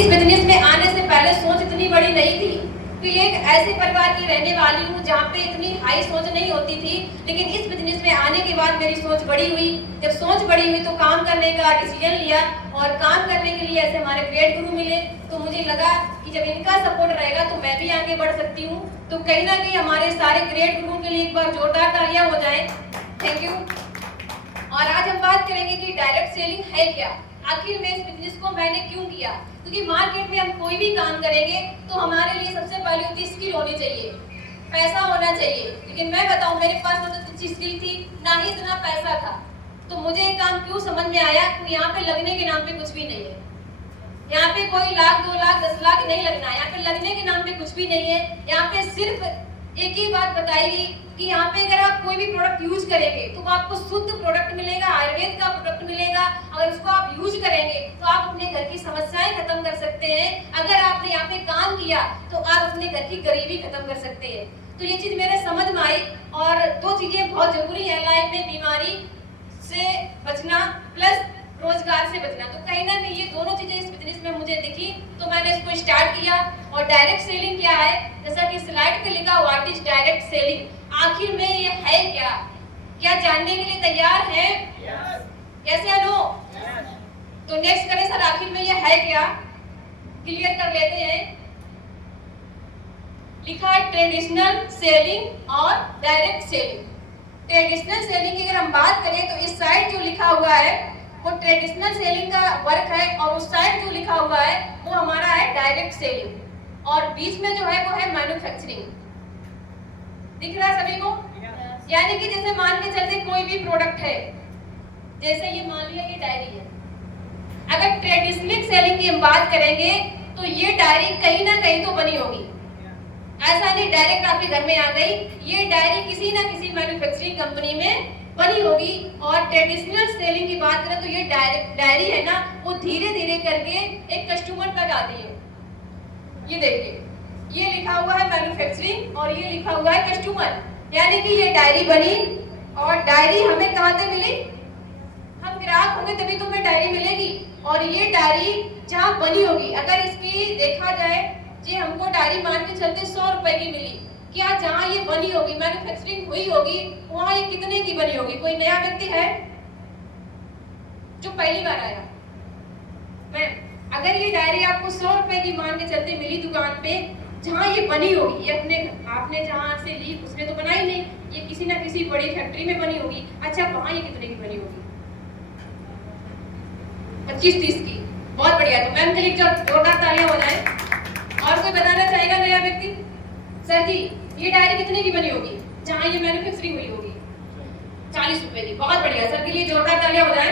इस बिजनेस में आने से पहले सोच इतनी बड़ी नहीं थी कि एक ऐसे परिवार की रहने वाली हूँ जहाँ पे इतनी हाई सोच नहीं होती थी, लेकिन इस बिजनेस में आने के बाद मेरी सोच बड़ी हुई। जब सोच बड़ी हुई तो काम करने का डिसीजन लिया और काम करने के लिए ऐसे हमारे ग्रेट गुरु मिले, तो मुझे लगा कि जब इनका सपोर्ट रहेगा तो मैं भी आगे बढ़ सकती हूँ। तो कहीं ना कहीं हमारे सारे ग्रेट गुरुओं के लिए एक बार जोरदार तालियां हो जाए। Thank you. और आज हम बात करेंगे कि डायरेक्ट सेलिंग है क्या, आखिर में इस बिजनेस को मैंने क्यों किया। क्योंकि मार्केट में हम कोई भी काम करेंगे तो हमारे लिए सबसे पहले होती स्किल होनी चाहिए, पैसा होना चाहिए। लेकिन मैं बताऊं, मेरे पास ना तो अच्छी स्किल थी ना ही इतना पैसा था। तो मुझे ये काम क्यों समझ में आया कि यहाँ पे लगने के नाम पे कुछ भी नहीं है। यहाँ पे कोई लाख 2 लाख 10 लाख नहीं लगना है, यहाँ पे लगने के नाम पे कुछ भी नहीं है। यहाँ पे सिर्फ एक ही बात बताएगी कि यहाँ पे अगर आप कोई भी प्रोडक्ट यूज करेंगे तो आपको शुद्ध प्रोडक्ट मिलेगा, आयुर्वेद का प्रोडक्ट मिलेगा। अगर उसको आप यूज करेंगे तो आप अपने घर की समस्याएं खत्म कर सकते हैं। अगर आपने यहाँ पे काम किया तो आप अपने घर की गरीबी खत्म कर सकते हैं। तो ये चीज मेरे समझ में आई। और 2 चीजें बहुत जरूरी है लाइफ में, बीमारी से बचना प्लस रोजगार से बचना। तो कहीं ना कहीं ये दोनों चीजें इस बिजनेस में मुझे दिखी, तो मैंने इसको स्टार्ट किया। और डायरेक्ट सेलिंग क्या है, जैसा कि स्लाइड पे लिखा व्हाट इज डायरेक्ट सेलिंग, आखिर में ये है क्या, क्या जानने के लिए तैयार है? कैसे नो? तो नेक्स्ट करें सर, आखिर में ये है क्या, क्लियर कर लेते हैं। लिखा है ट्रेडिशनल सेलिंग और डायरेक्ट सेलिंग। ट्रेडिशनल सेलिंग की अगर हम बात करें तो इस साइड जो लिखा हुआ है वो ट्रेडिशनल सेलिंग का वर्क है, और उस साइड जो लिखा हुआ है वो हमारा है डायरेक्ट सेलिंग, और बीच में जो है वो है मैन्युफैक्चरिंग। दिख रहा है सभी को? यानी कि जैसे मान के चलते कोई भी प्रोडक्ट है, जैसे ये मान लिया ये डायरी है, अगर ट्रेडिशनल सेलिंग की हम बात करेंगे तो ये डायरी कहीं ना कहीं तो बनी होगी। ऐसा नहीं डायरेक्ट आपके घर में आ गई, ये डायरी किसी ना किसी मैन्युफैक्चरिंग कंपनी में बनी होगी। और ट्रेडिशनल सेलिंग की बात करें तो ये डायरी है ना, वो धीरे धीरे करके एक कस्टमर तक आती है। ये देखिए, ये लिखा हुआ है मैन्युफैक्चरिंग और ये लिखा हुआ है कस्टमर, यानी कि ये डायरी बनी। और डायरी हमें कहाँ से मिली? हम ग्राहक होंगे तभी तो हमें डायरी मिलेगी। और ये डायरी जहाँ बनी होगी, अगर इसकी देखा जाए जी, हमको डायरी मान के चलते 100 रुपए की मिली, क्या जहाँ ये बनी होगी, मैन्युफैक्चरिंग हुई होगी, वहाँ ये कितने की बनी होगी? कोई नया व्यक्ति है जो पहली बार आया? मैं अगर ये डायरी आपको 100 रुपए की मान के चलते मिली दुकान पे, जहाँ ये बनी होगी, ये अपने आपने जहाँ से ली उसने तो बनाई नहीं, ये किसी ना किसी बड़ी फैक्ट्री में बनी होगी। अच्छा, वहाँ ये कितने की बनी होगी? 25-30 की। बहुत बढ़िया। तो मैम के लिए जोरदार तालियां हो जाए। और कोई बताना चाहेगा नया व्यक्ति? सर जी, ये डायरी कितने की बनी होगी जहाँ ये मैन्युफैक्चरिंग हुई होगी? 40 रुपए की। बहुत बढ़िया, सर के लिए जोरदार तालियां हो जाए।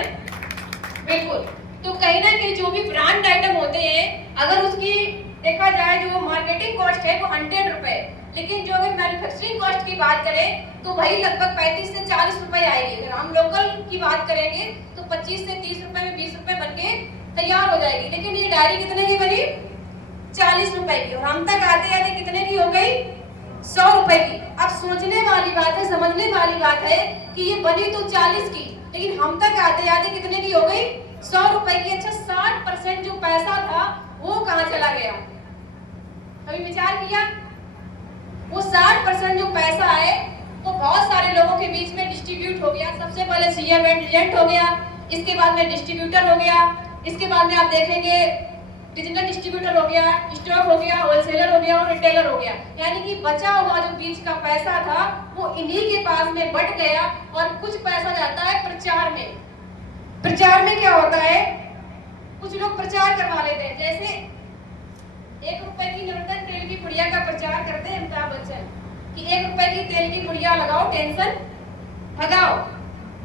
बिल्कुल। तो कहीं ना कहीं जो भी ब्रांड आइटम होते हैं, अगर उसकी देखा जाए जो मार्केटिंग कॉस्ट है वो 100 रुपए, लेकिन जो अगर मैन्युफैक्चरिंग कॉस्ट की बात करें तो वही लगभग 35 से 40 रुपए आएगी। अगर हम लोकल की बात करेंगे तो 25 से 30 रुपए में 20 रुपए बन के तैयार हो जाएगी। लेकिन ये डायरी कितने की बनी? 40 रुपए की। और हम तक आते आते कितने की हो गई? 100 रुपए की। अब सोचने वाली बात है, समझने वाली बात है कि ये बनी तो 40 की, लेकिन हम तक आते आते कितने की हो गई? 100 रुपए की। अच्छा, 60% जो पैसा था वो कहाँ चला गया? कभी विचार किया? वो 60% जो पैसा है वो बहुत सारे लोगों के बीच में डिस्ट्रीब्यूट हो गया। सबसे पहले सीएम एजेंट हो गया, इसके बाद में डिस्ट्रीब्यूटर हो गया, इसके बाद में आप देखेंगे डिजिटल डिस्ट्रीब्यूटर हो गया, स्टॉक हो गया, होलसेलर हो गया और रिटेलर हो गया। यानी कि बचा हुआ जो बीच का पैसा था वो इन्हीं के पास में बट गया। और कुछ पैसा जाता है प्रचार में। प्रचार में क्या होता है, कुछ लोग प्रचार करवा लेते हैं, जैसे 1 रुपए की नवरत्न तेल की पुड़िया का प्रचार करते हैं अमिताभ बच्चन कि 1 रुपए की तेल की पुड़िया लगाओ, टेंशन भगाओ,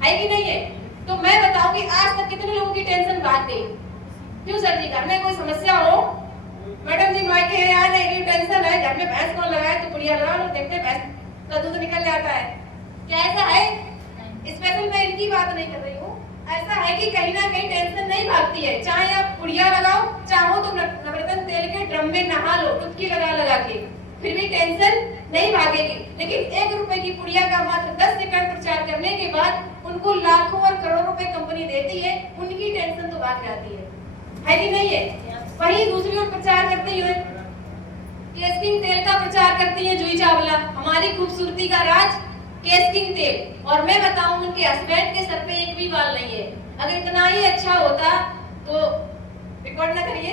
है कि नहीं है? तो मैं बताऊं कि आज तक कितने लोगों की टेंशन भाग गई। क्यों सर जी, घर में कोई समस्या हो, मैडम जी मायके है यार, नहीं टेंशन है, घर में भैंस कौन लगाए तो पुड़िया लगा लो, देखते हैं भैंस का दूध निकल जाता है। क्या ऐसा है? स्पेशल मैं इनकी बात नहीं कर रही हूँ, ऐसा है कि कहीं ना कहीं टेंशन नहीं भागती है। चाहे आप पुड़िया लगाओ, चाहो तो नवरत्न तेल के ड्रम में नहा लो डुबकी लगा लगा के, फिर भी टेंशन नहीं भागेगी। लेकिन 1 रुपए की पुड़िया का मात्र 10 सेकंड प्रचार करने के बाद उनको लाखों और करोड़ों रुपए कंपनी देती है, उनकी टेंशन तो भाग जाती है कि नहीं है? वहीं दूसरी ओर प्रचार करती है, केसकिंग तेल का प्रचार करती है जूही चावला, हमारी खूबसूरती का राज केसकिंग तेल। और मैं बताऊं उनके हस्बैंड के सर पे एक भी बाल नहीं है। अगर इतना ही अच्छा होता तो रिकॉर्ड ना करिए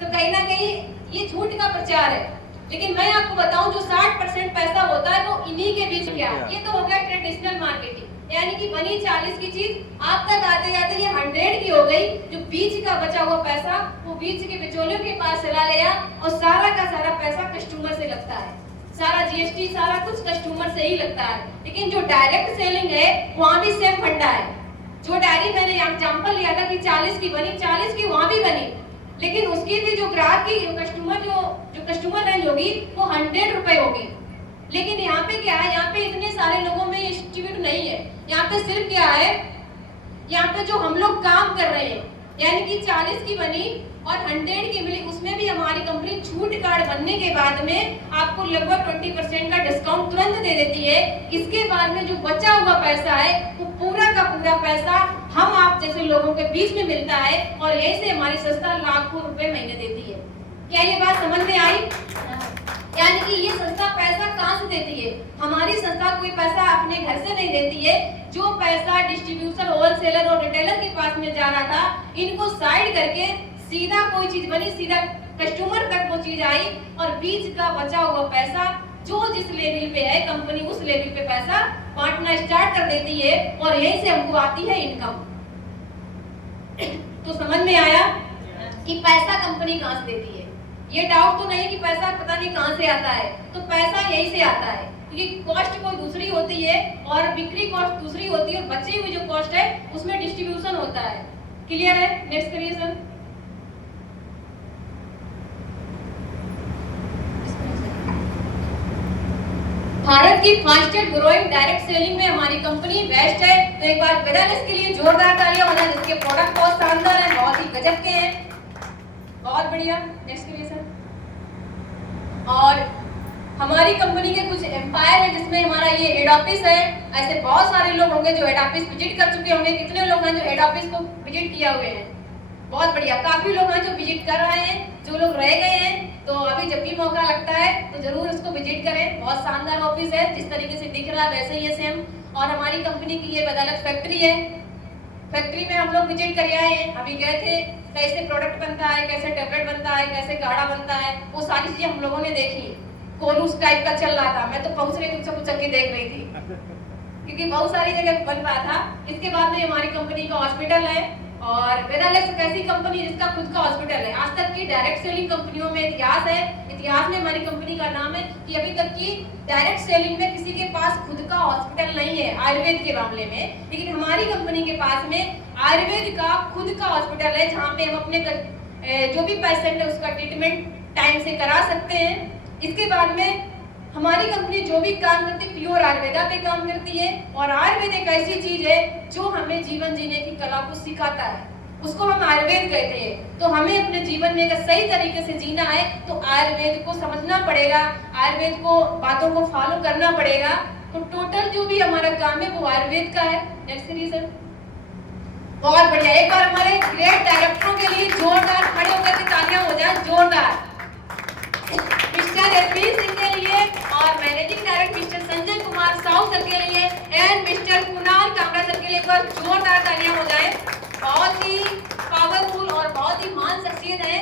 तो कहीं ना कहीं ये झूठ का प्रचार है। लेकिन मैं आपको बताऊं जो 60% पैसा होता है वो इन्हीं के बीच में है। ये तो हो गया ट्रेडिशनल मार्केटिंग, यानी कि बनी 40 की चीज आप तक आते आते ये 100 की हो गई। जो बीच का बचा हुआ पैसा वो बीच के बिचौलियों के पास चला गया और सारा का सारा पैसा कस्टमर से लगता है, सारा जीएसटी सारा कुछ कस्टमर से ही लगता है। लेकिन जो डायरेक्ट सेलिंग है वहां भी सेम फंडा है। जो डायरी मैंने एग्जांपल लिया था कि 40 की बनी, 40 की वहां भी बनी, लेकिन उसकी भी जो ग्राहक की जो कस्टमर रेंज होगी वो 100 रुपए होगी। लेकिन यहाँ पे क्या है, यहाँ पे इतने सारे लोगों में इंस्टीट्यूट नहीं है। यहाँ पे सिर्फ क्या है, यहाँ पे जो हम लोग काम कर रहे हैं, यानी कि 40 की बनी और 100 की मिली, उसमें भी हमारी कंपनी छूट कार्ड बनने के बाद में आपको लगभग 20% का डिस्काउंट तुरंत दे देती है। इसके बाद में जो बचा हुआ पैसा है वो पूरा का पूरा पैसा हम आप जैसे लोगों के बीच में मिलता है और यही से हमारी संस्था लाखों रुपए महीने देती है। क्या ये बात समझ में आई? यानी कि ये संस्था पैसा कहाँ से देती है? हमारी संस्था कोई पैसा अपने घर से नहीं देती है। जो पैसा डिस्ट्रीब्यूटर, होलसेलर और रिटेलर के पास में जा रहा था, इनको साइड करके सीधा कोई चीज बनी, सीधा कस्टमर तक वो चीज आई और बीच का बचा हुआ पैसा जो जिस लेवल पे है कंपनी उस लेवल पे पैसा बांटना स्टार्ट कर देती है और यहीं से हमको आती है इनकम। तो समझ में आया कि पैसा कंपनी कहाँ से देती है? ये डाउट तो नहीं कि पैसा पता नहीं कहां से आता है। तो पैसा यहीं से आता है, क्योंकि कॉस्ट कोई दूसरी होती है और बिक्री कॉस्ट दूसरी होती है और बची हुई जो कॉस्ट है उसमें डिस्ट्रीब्यूशन होता है। क्लियर है? नेक्स्ट करिए सर। भारत की फास्टेस्ट ग्रोइंग डायरेक्ट सेलिंग में हमारी कंपनी बेस्ट है। तो एक बार वेदालेस के लिए जोरदार तालियां हो जाए, जिसके प्रोडक्ट बहुत शानदार है, बहुत ही गजब के हैं। बहुत बढ़िया। नेक्स्ट करिए सर। और हमारी कंपनी के कुछ एम्पायर है जिसमें हमारा ये हेड ऑफिस है। ऐसे बहुत सारे लोग होंगे जो हेड ऑफिस विजिट कर चुके होंगे। कितने लोग हैं जो हेड ऑफिस को विजिट किया हुए हैं? बहुत बढ़िया, काफी लोग हैं जो विजिट कर रहे हैं। जो लोग रह गए हैं तो अभी जब भी मौका लगता है तो जरूर उसको विजिट करें। बहुत शानदार ऑफिस है, जिस तरीके से दिख रहा है वैसे ही है सेम। और हमारी कंपनी की ये वेदालेस फैक्ट्री है। फैक्ट्री में हम लोग विजिट कर आए हैं, अभी गए थे। कैसे प्रोडक्ट बनता है, कैसे टैबलेट बनता है, कैसे गाढ़ा बनता है, वो सारी चीजें हम लोगों ने देखी। कोलूस टाइप का चल रहा था, मैं तो पहुंचने तुमसे कुछ के देख रही थी क्योंकि बहुत सारी जगह बन रहा था। इसके बाद में हमारी कंपनी का हॉस्पिटल है और वेदालेस एक ऐसी कंपनी जिसका खुद का हॉस्पिटल है। आज तक की डायरेक्ट सेलिंग कंपनियों में इतिहास है, इतिहास में हमारी कंपनी का नाम है कि अभी तक की डायरेक्ट सेलिंग में किसी के पास खुद का हॉस्पिटल नहीं है आयुर्वेद के मामले में। लेकिन हमारी कंपनी के पास में आयुर्वेद का खुद का हॉस्पिटल है, जहाँ पे हम अपने जो भी पेशेंट है उसका ट्रीटमेंट टाइम से करा सकते हैं। इसके बाद में हमारी कंपनी जो भी काम करती है प्योर आयुर्वेदा पे काम करती है। और आयुर्वेद एक ऐसी चीज है जो हमें जीवन जीने की कला को सिखाता है, उसको हम आयुर्वेद कहते हैं। तो हमें अपने जीवन में अगर सही तरीके से जीना है तो आयुर्वेद को समझना पड़ेगा, आयुर्वेद को बातों को फॉलो करना पड़ेगा। तो टोटल जो भी हमारा काम है वो आयुर्वेद का है। Next reason. बहुत बढ़िया, एक बार हमारे ग्रेट डायरेक्टरों के लिए जोरदार खड़े होकर के तालियां हो जाए, जोरदार। मिस्टर एसपी सिंह के लिए और managing director mister Sanjay Kumar Sahu sir के लिए and mister Kunal Kamra sir के लिए एक बार जोरदार तालियां हो जाए। बहुत ही पावरफुल और बहुत ही महान शख्सियत है,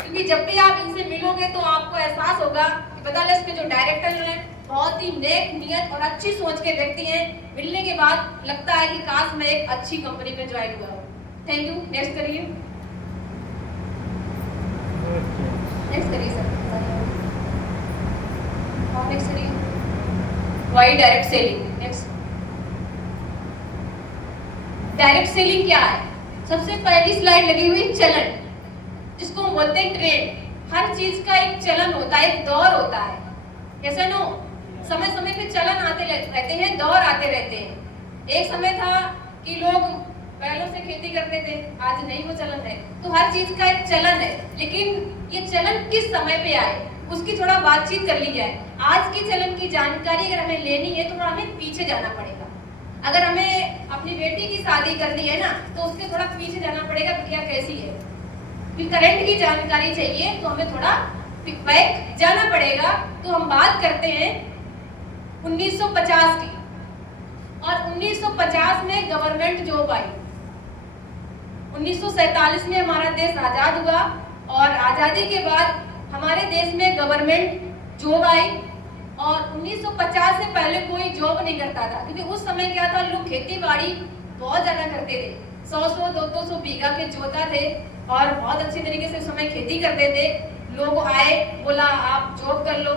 क्योंकि जब भी आप इनसे मिलोगे तो आपको एहसास होगा कि वेदालेस के जो डायरेक्टर हैं बहुत ही नेक नियत और अच्छी सोच के व्यक्ति हैं। मिलने के बाद लगता है कि काश मैं एक अच्छी कंपनी में ज्वाइन हुआ हूँ। Thank you. नेक्स्ट करिए, नेक्स्ट करिए सर। नेक्स्ट करिए, why direct selling. Next, direct selling क्या है? सबसे पहली स्लाइड लगी हुई चलन, जिसको हम बोलते हैं ट्रेंड। हर चीज का एक चलन होता है, एक दौर होता है। कैसे नो, समय समय पे चलन आते रहते हैं, दौर आते रहते हैं। एक समय था कि लोग बैलों से खेती करते थे, आज नहीं वो चलन है। तो हर चीज का एक चलन है, लेकिन ये चलन किस समय पे आए उसकी थोड़ा बातचीत कर ली जाए। आज की चलन की जानकारी अगर हमें लेनी है तो हमें पीछे जाना पड़ेगा। अगर हमें अपनी बेटी की शादी करनी है ना तो उसके थोड़ा पीछे जाना पड़ेगा, बिटिया कैसी है। कि करंट की जानकारी चाहिए तो हमें थोड़ा बैक जाना पड़ेगा। तो हम बात करते हैं 1950 की, और 1950 में गवर्नमेंट जॉब आई। 1947 में हमारा देश आजाद हुआ, और आजादी के बाद हमारे देश में गवर्नमेंट जॉब आई। और 1950 से पहले कोई जॉब नहीं करता था, क्योंकि उस समय क्या था, लोग खेती बाड़ी बहुत ज्यादा करते थे। 100-100, 200 बीघा के जोता थे और बहुत अच्छी तरीके से उस समय खेती करते थे। लोग आए, बोला आप जॉब कर लो,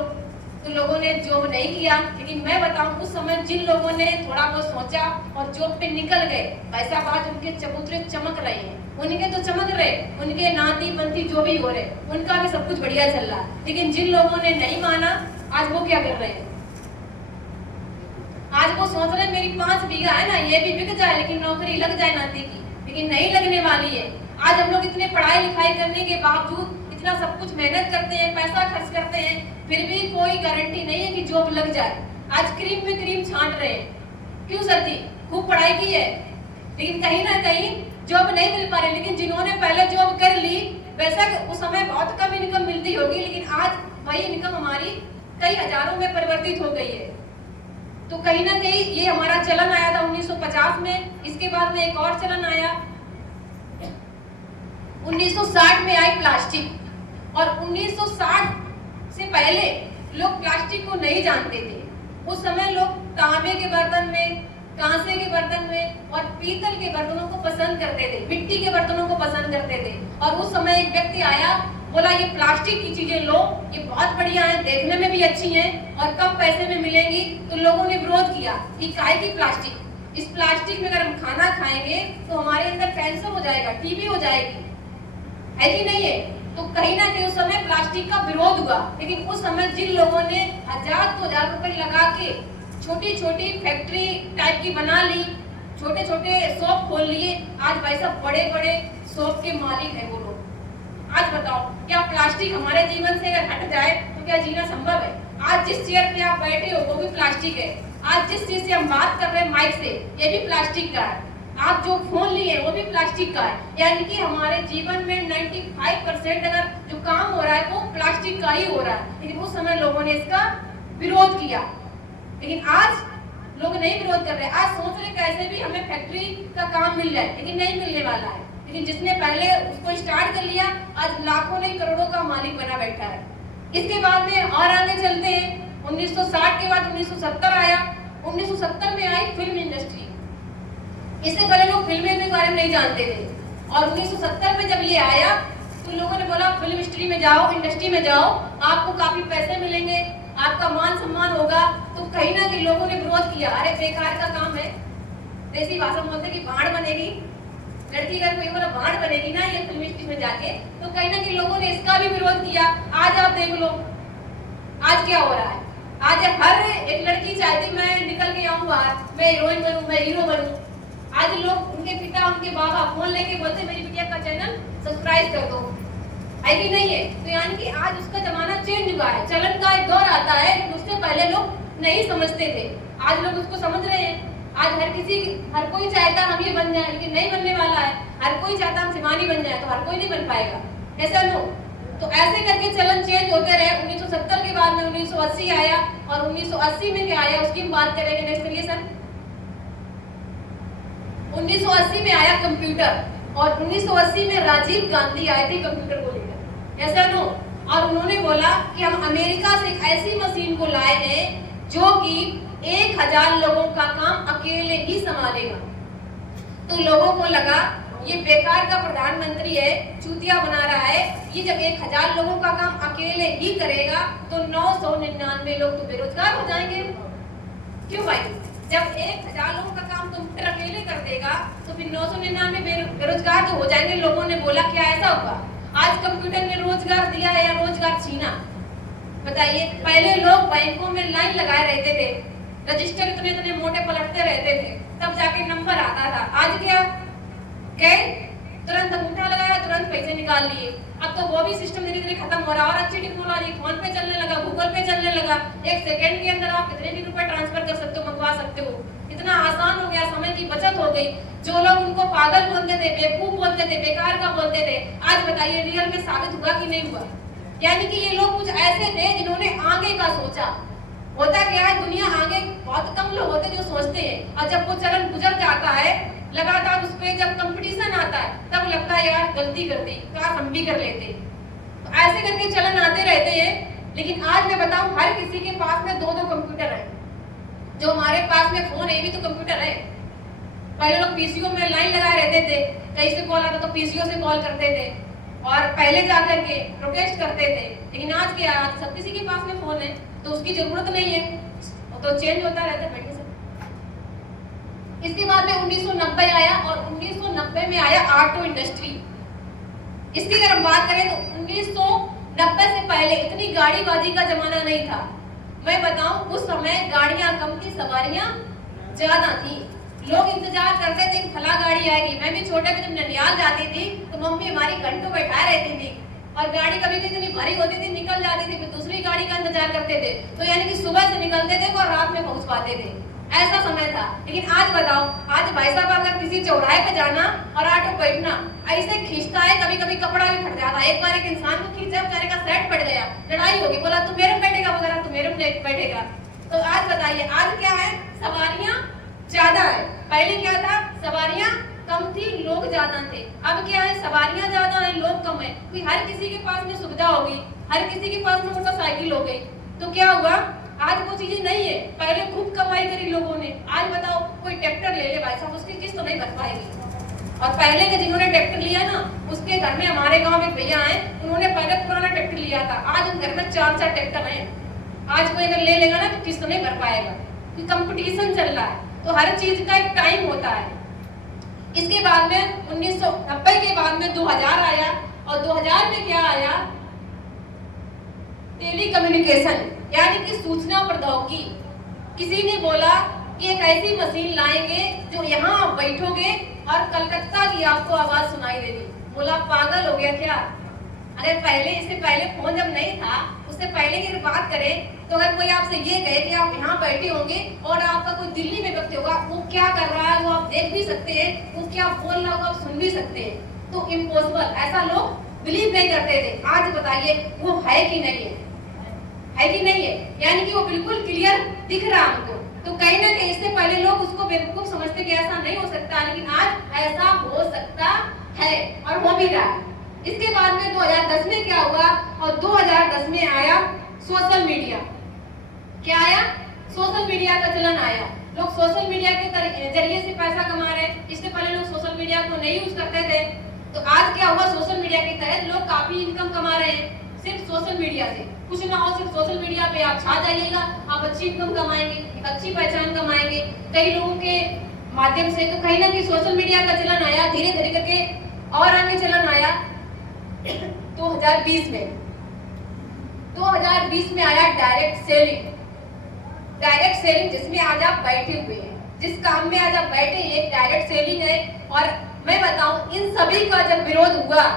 तो लोगों ने जॉब नहीं किया। लेकिन मैं बताऊं, उस समय जिन लोगों ने थोड़ा बहुत सोचा और जॉब पे निकल गए, पैसा बात उनके चबूतरे चमक रहे हैं, उनके तो चमक रहे, उनके नाती पंथी जो भी हो रहे, उनका भी सब कुछ बढ़िया चल रहा। लेकिन जिन लोगों ने नहीं माना, आज वो क्या कर रहे हैं, आज वो सोच रहे हैं मेरी 5 बीघा है ना, ये भी बिक जाए लेकिन नौकरी लग जाए नाती की, लेकिन नहीं लगने वाली है। आज हम लोग इतने पढ़ाई लिखाई करने के बावजूद इतना सब कुछ मेहनत करते हैं, पैसा खर्च करते हैं, फिर भी कोई गारंटी नहीं है कि जॉब लग जाए। आज क्रीम में क्रीम छांट रहे हैं, क्यों सर जी, खूब पढ़ाई की है लेकिन कहीं ना कहीं जॉब नहीं मिल पा रही। लेकिन जिन्होंने पहले जॉब कर ली, वैसा उस समय बहुत कम इनकम मिलती होगी, लेकिन आज वही इनकम हमारी कई हजारों में परिवर्तित हो गई है। तो कहीं ना कहीं ये हमारा चलन आया था 1950 में। इसके बाद में एक और चलन आया 1960 में, आई प्लास्टिक। और 1960 से पहले लोग प्लास्टिक को नहीं जानते थे। उस समय लोग तांबे के बर्तन में, कांसे के बर्तन में और पीतल के बर्तनों को पसंद करते थे, मिट्टी के बर्तनों को पसंद करते थे। और उस समय एक व्यक्ति आया, बोला ये प्लास्टिक की चीजें लो, ये बहुत बढ़िया है, देखने में भी अच्छी हैं और कम पैसे में मिलेंगी। तो लोगों ने विरोध किया कि काहे की प्लास्टिक, इस प्लास्टिक में अगर हम खाना खाएंगे तो हमारे अंदर कैंसर हो जाएगा, टीबी हो जाएगी, है कि नहीं है। तो कहीं ना कहीं उस समय प्लास्टिक का विरोध हुआ। लेकिन उस समय जिन लोगों ने 1000-2000 रुपए लगा के छोटी छोटी फैक्ट्री टाइप की बना ली, छोटे छोटे शॉप खोल लिए, आज भाई साहब बड़े बड़े शॉप के मालिक है वो लोग। आज बताओ, क्या प्लास्टिक हमारे जीवन से अगर हट जाए तो क्या जीना संभव है? आज जिस चेयर पे आप बैठे हो वो भी प्लास्टिक है। आज जिस चीज से हम बात कर रहे हैं माइक से, ये भी प्लास्टिक का है। आप जो फोन लिए वो भी प्लास्टिक का है। यानी कि हमारे जीवन में 95% अगर जो काम हो रहा है वो प्लास्टिक का ही हो रहा है। लेकिन उस समय लोगों ने इसका विरोध किया, लेकिन आज लोग नहीं विरोध कर रहे। आज सोच रहे कैसे भी हमें फैक्ट्री का काम मिल जाए, लेकिन नहीं मिलने वाला है। लेकिन जिसने पहले उसको स्टार्ट कर लिया, आज लाखों नहीं करोड़ों का मालिक बना बैठा है। इसके बाद में और आगे चलते हैं, 1960 के बाद 1970 आया। 1970 में आई फिल्म इंडस्ट्री। इससे पहले लोग फिल्में के बारे में नहीं जानते थे, और 1970 में जब ये आया तो लोगों ने बोला फिल्म इंडस्ट्री में जाओ, आपको काफी पैसे मिलेंगे, आपका मान सम्मान होगा। तो कहीं ना कहीं लोगों ने विरोध किया, अरे बेकार का काम है, देसी भाषा में बोलते कि बाढ़ बनेगी, लड़की का कोई बोला बाढ़ बनेगी ना ये फिल्म इंडस्ट्री में जाके। तो कहीं ना कहीं लोगों ने इसका भी विरोध किया। आज आप देख लो आज क्या हो रहा है। आज हर एक लड़की चाहती मैं निकल के आऊं बाहर, मैं हीरोइन बनूं, मैं हीरो बनूं। आज लोग, उनके पिता उनके बाबा फोन लेके बोलते मेरी बिटिया का चैनल सब्सक्राइब कर दो, है कि नहीं है। तो यानी कि आज उसका जमाना चेंज हुआ है, चलन का एक दौर आता है, उससे पहले लोग नहीं समझते थे, आज लोग उसको समझ रहे हैं। आज हर कोई चाहता हम ये बन जाए, लेकिन नहीं बनने वाला है। हर कोई चाहता हम शिवानी बन जाए, तो हर कोई नहीं बन पाएगा, ऐसा नो। तो ऐसे करके चलन चेंज होते रहे। 1970 के बाद में 1980 आया, और 1980 में क्या आया उसकी हम बात करेंगे। नेक्स्ट करिए सर। 1980 में आया कंप्यूटर, और 1980 में राजीव गांधी आए थे कंप्यूटर को लेकर, ऐसा नो। और उन्होंने बोला कि हम अमेरिका से एक ऐसी मशीन को लाए हैं जो कि 1000 लोगों का काम अकेले ही संभालेगा। तो लोगों को लगा ये बेकार का प्रधानमंत्री है, चूतिया बना रहा है, ये जब 1000 लोगों का काम अकेले ही करेगा तो 999 लोग तो बेरोजगार हो जाएंगे। क्यों भाई, जब 1000 लोगों का काम कंप्यूटर अकेले कर देगा तो फिर 999 बेरोजगार तो हो जाएंगे। लोगों ने बोला क्या ऐसा होगा? आज कंप्यूटर ने रोजगार दिया है या रोजगार छीना? बताइए। पहले लोग बैंकों में लाइन लगाए रहते थे, रजिस्टर इतने मोटे पलटते रहते थे, तब जाके नंबर आता था। आज क्या, तुरंत अंगूठा लगाया, तुरंत पैसे निकाल लिए। अब तो वो भी सिस्टम धीरे धीरे खत्म हो रहा है और अच्छी टेक्नोलॉजी, फोन पे चलने लगा, गूगल पे चलने लगा। 1 सेकंड के अंदर आप कितने भी रुपए ट्रांसफर कर सकते हो, मंगवा सकते हो। इतना आसान हो गया, समय की बचत हो गई। जो लोग उनको पागल बोलते थे, बेवकूफ बोलते थे, बेकार का बोलते थे, आज बताइए रियल में साबित हुआ कि नहीं हुआ? यानी कि ये लोग कुछ ऐसे थे जिन्होंने आगे का सोचा। होता क्या है, दुनिया आगे बहुत कम लोग होते जो सोचते हैं, और जब वो चलन गुजर जाता है लगातार उस पे जब कंपटीशन आता है तब लगता है यार गलती कर दी, काश हम भी कर लेते। तो ऐसे करके चलन आते रहते हैं। लेकिन आज मैं बताऊं, हर किसी के पास में 2-2 कंप्यूटर है। जो हमारे पास में फोन है भी तो कंप्यूटर है। पहले लोग पीसीओ में लाइन लगाए रहते थे, कहीं से कॉल आता तो पीसीओ से कॉल करते थे और पहले जाकर के प्रोटेस्ट करते थे। लेकिन आज क्या, आज सब किसी के पास में फोन है तो उसकी जरूरत नहीं है, तो चेंज होता रहता है बैठे से। इसके बाद में 1990 आया और 1990 में आया ऑटो इंडस्ट्री। इसकी अगर हम बात करें तो 1990 से पहले इतनी गाड़ीबाजी का जमाना नहीं था। मैं बताऊं, उस समय गाड़ियां कम थी, सवारियां ज्यादा थी। लोग इंतजार करते थे कि फला गाड़ी आएगी। मैं भी छोटे में जब ननियाल जाती थी तो मम्मी हमारी घंटों बैठा रहती थी और गाड़ी कभी कभी इतनी भरी होती थी, निकल जाती थी, फिर दूसरी गाड़ी का इंतजार करते थे। तो यानी कि सुबह से निकलते थे और रात में पहुंच पाते थे, ऐसा समय था। लेकिन आज बताओ, आज भाई साहब अगर किसी चौराहे पे जाना और ऑटो बैठना ऐसे खींचता है, कभी कभी कपड़ा भी फट जाता है। एक बार एक इंसान को खींचा, बेचारे का सेट फट गया, लड़ाई होगी, बोला तू मेरे में बैठेगा, वगैरह तू मेरे में बैठेगा। तो आज बताइए, आज क्या है, सवारियां ज्यादा है। पहले क्या था, सवारियां कम थी, लोग ज्यादा थे। अब क्या है, सवारियां ज्यादा है, लोग कम है, क्योंकि हर किसी के पास में सुविधा हो गई, हर किसी के पास में मोटरसाइकिल हो गई। तो क्या हुआ, आज वो चीजें नहीं है। पहले खूब कमाई करी लोगों ने, आज बताओ कोई ट्रैक्टर ले ले भाई साहब, उसकी किस्त तो नहीं भर पाएगी। और पहले के जिन्होंने ट्रैक्टर लिया ना, उसके घर में, हमारे गांव में भैया हैं, उन्होंने पहले पुराना ट्रैक्टर लिया था, आज उन घर में 4-4 ट्रैक्टर हैं। आज कोई अगर ले लेगा ना तो किस्त नहीं भर पाएगा, क्योंकि कंपटीशन चल रहा है। तो हर चीज का एक टाइम होता है। इसके बाद में 1990 के बाद में 2000 आया और 2000 में क्या आया, टेलीकम्युनिकेशन यानी कि सूचना प्रौद्योगिकी। किसी ने बोला कि एक ऐसी मशीन लाएंगे जो यहाँ आप बैठोगे और कलकत्ता की आपको आवाज सुनाई देगी। बोला पागल हो गया क्या? अगर पहले, इससे पहले फोन जब नहीं था, उससे पहले की अगर बात करें तो अगर कोई आपसे ये कहे कि आप यहाँ बैठे होंगे और आपका कोई दिल्ली में व्यक्ति होगा, वो क्या कर रहा है वो आप देख भी सकते हैं, वो क्या बोल रहा होगा आप सुन भी सकते हैं। तो इम्पॉसिबल, ऐसा लोग बिलीव नहीं करते थे। आज बताइए वो है कि नहीं है कि नहीं है? यानी कि वो बिल्कुल क्लियर दिख रहा हमको। तो कहीं ना कहीं इससे पहले लोग उसको बेवकूफ समझते कि ऐसा नहीं हो सकता, लेकिन आज ऐसा हो सकता है और हो भी रहा है। इसके बाद में 2010 में क्या हुआ, और 2010 में आया सोशल मीडिया। क्या आया? सोशल मीडिया का चलन आया। लोग सोशल मीडिया के जरिए से पैसा कमा रहे हैं। इससे पहले लोग सोशल मीडिया को नहीं यूज करते थे। तो आज क्या हुआ, सोशल मीडिया के तहत लोग काफी इनकम कमा रहे हैं सिर्फ सोशल मीडिया से। कुछ ना हो, सिर्फ सोशल मीडिया पे आप छा जाइएगा, आप अच्छी इनकम कमाएंगे, एक अच्छी पहचान कमाएंगे कई लोगों के माध्यम से। तो कहीं ना कहीं सोशल मीडिया का चलन आया, धीरे धीरे करके और आगे चलन आया 2020 में। 2020 में आया डायरेक्ट सेलिंग। डायरेक्ट सेलिंग जिसमें आज आप बैठे हुए हैं, जिस काम में आज आप बैठे हैं, एक डायरेक्ट सेलिंग है। और मैं बताऊं, इन सभी का जब विरोध हुआ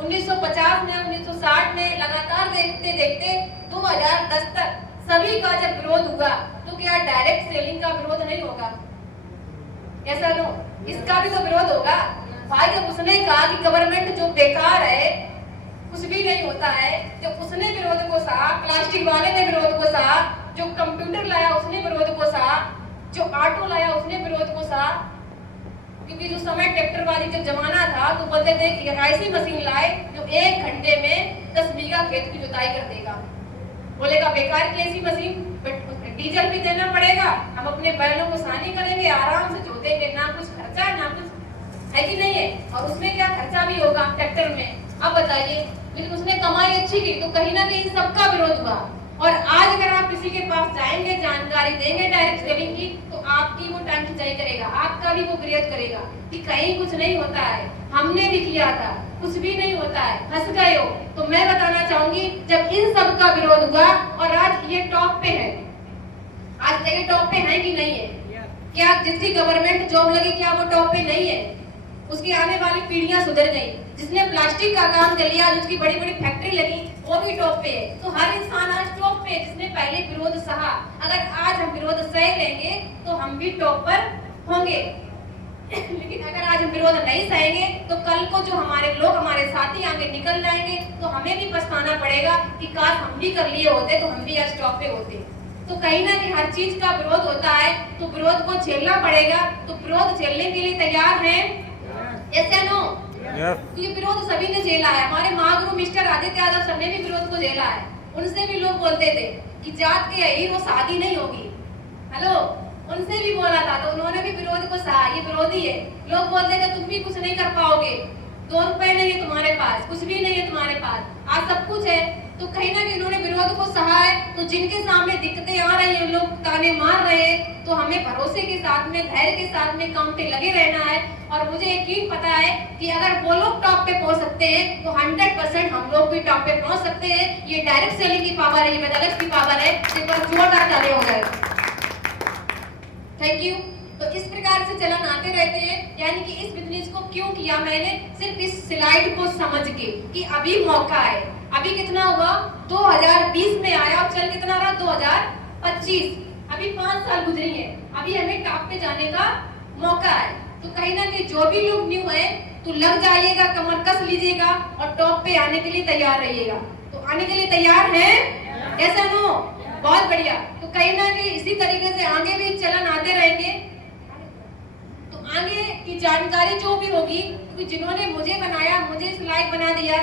1950 में, 1960 में, लगातार देखते देखते 2010 तक सभी का जब विरोध हुआ, तो क्या डायरेक्ट सेलिंग का विरोध नहीं होगा? ऐसा नो, इसका भी तो विरोध होगा भाई। जब उसने कहा कि गवर्नमेंट जो बेकार है, कुछ भी नहीं होता है, जब उसने विरोध को सहा, प्लास्टिक वाले ने विरोध को सहा, जो कंप्यूटर लाया उसने विरोध को सहा, जो ऑटो लाया उसने विरोध को सहा। क्योंकि जो समय ट्रैक्टरबाजी जब जमाना था तो बोलते थे कि ऐसी मशीन लाए जो 1 घंटे में 10 बीघा खेत की जुताई कर देगा। बोलेगा बेकार की ऐसी मशीन, डीजल भी देना पड़ेगा, हम अपने बैलों को सानी करेंगे, आराम से जोतेंगे, ना कुछ खर्चा ना कुछ, है कि नहीं है? और उसमें क्या खर्चा भी होगा ट्रैक्टर में। अब बताइए, लेकिन उसने कमाई अच्छी की, तो कहीं ना कहीं सबका विरोध हुआ। और आज अगर आप किसी के पास जाएंगे, जानकारी देंगे डायरेक्ट सेलिंग की, तो आपकी वो टांग खिंचाई करेगा, आपका भी वो विरोध करेगा कि कहीं कुछ नहीं होता है, हमने भी किया था, कुछ भी नहीं होता है, फंस गए हो। तो मैं बताना चाहूंगी, जब इन सब का विरोध हुआ और आज ये टॉप पे है, आज ये टॉप पे है कि नहीं है? क्या जिसकी गवर्नमेंट जॉब लगी, क्या वो टॉप पे नहीं है? उसकी आने वाली पीढ़ियां सुधर गई। जिसने प्लास्टिक का काम कर लिया, उसकी बड़ी बड़ी फैक्ट्री लगी, वो भी टॉप पे है। तो हर इंसान आज टॉप पे, जिसने पहले विरोध सहा। अगर आज हम विरोध सह लेंगे तो हम भी टॉप पर होंगे। लेकिन अगर आज हम विरोध नहीं सहेंगे तो कल को जो हमारे लोग, हमारे साथी आगे निकल जाएंगे तो हमें भी पछताना पड़ेगा कि काश हम भी कर लिए होते तो हम भी आज टॉप पे होते। तो कहीं ना कहीं हर चीज का विरोध होता है, तो विरोध को झेलना पड़ेगा। तो विरोध झेलने के लिए तैयार हैं? यस या नो? तो ये विरोध सभी ने झेला है। हमारे महागुरु मिस्टर आदित्य यादव सर ने भी विरोध को झेला है। उनसे भी लोग बोलते थे कि जात के अहीर वो शादी नहीं होगी। हेलो, उनसे भी बोला था तो उन्होंने भी विरोध को सहा। ये विरोधी है। लोग बोलते थे तुम भी कुछ नहीं कर पाओगे, 2 रुपए नहीं है तुम्हारे पास, कुछ भी नहीं है तुम्हारे पास, आज सब कुछ है। तो कहीं ना कहीं उन्होंने विरोध को सहा है। तो जिनके सामने दिक्कतें आ रही हैं, लोग ताने मार रहे हैं, तो हमें भरोसे के साथ में, धैर्य के साथ में काम पे लगे रहना है। और मुझे यकीन पता है कि अगर वो लोग टॉप पे पहुंच सकते हैं तो 100% हम लोग भी टॉप पे पहुंच सकते हैं। ये डायरेक्ट सेलिंग की पावर है, ये मेडलिस्ट की पावर है। एक बार जोरदार तालियां हो जाए। Thank you. तो इस प्रकार से चलन आते रहते हैं। यानी कि इस बिजनेस को क्यों किया मैंने, सिर्फ इस स्लाइड को समझ के कि अभी मौका है। अभी कितना हुआ, 2020 में आया और चल कितना रहा, 2025। अभी 5 साल गुजरी है, अभी हमें टॉप पे जाने का मौका है। तो कहीं ना कहीं जो भी लोग न्यू है तो लग जाइएगा, कमर कस लीजिएगा और टॉप पे आने के लिए तैयार रहिएगा। तो आने के लिए तैयार हैं? ऐसा नो, बहुत बढ़िया। तो कहीं ना कहीं इसी तरीके से आगे भी चलन आते रहेंगे। तो आगे की जानकारी जो भी होगी, क्योंकि जिन्होंने मुझे बनाया, मुझे इस लायक बना दिया,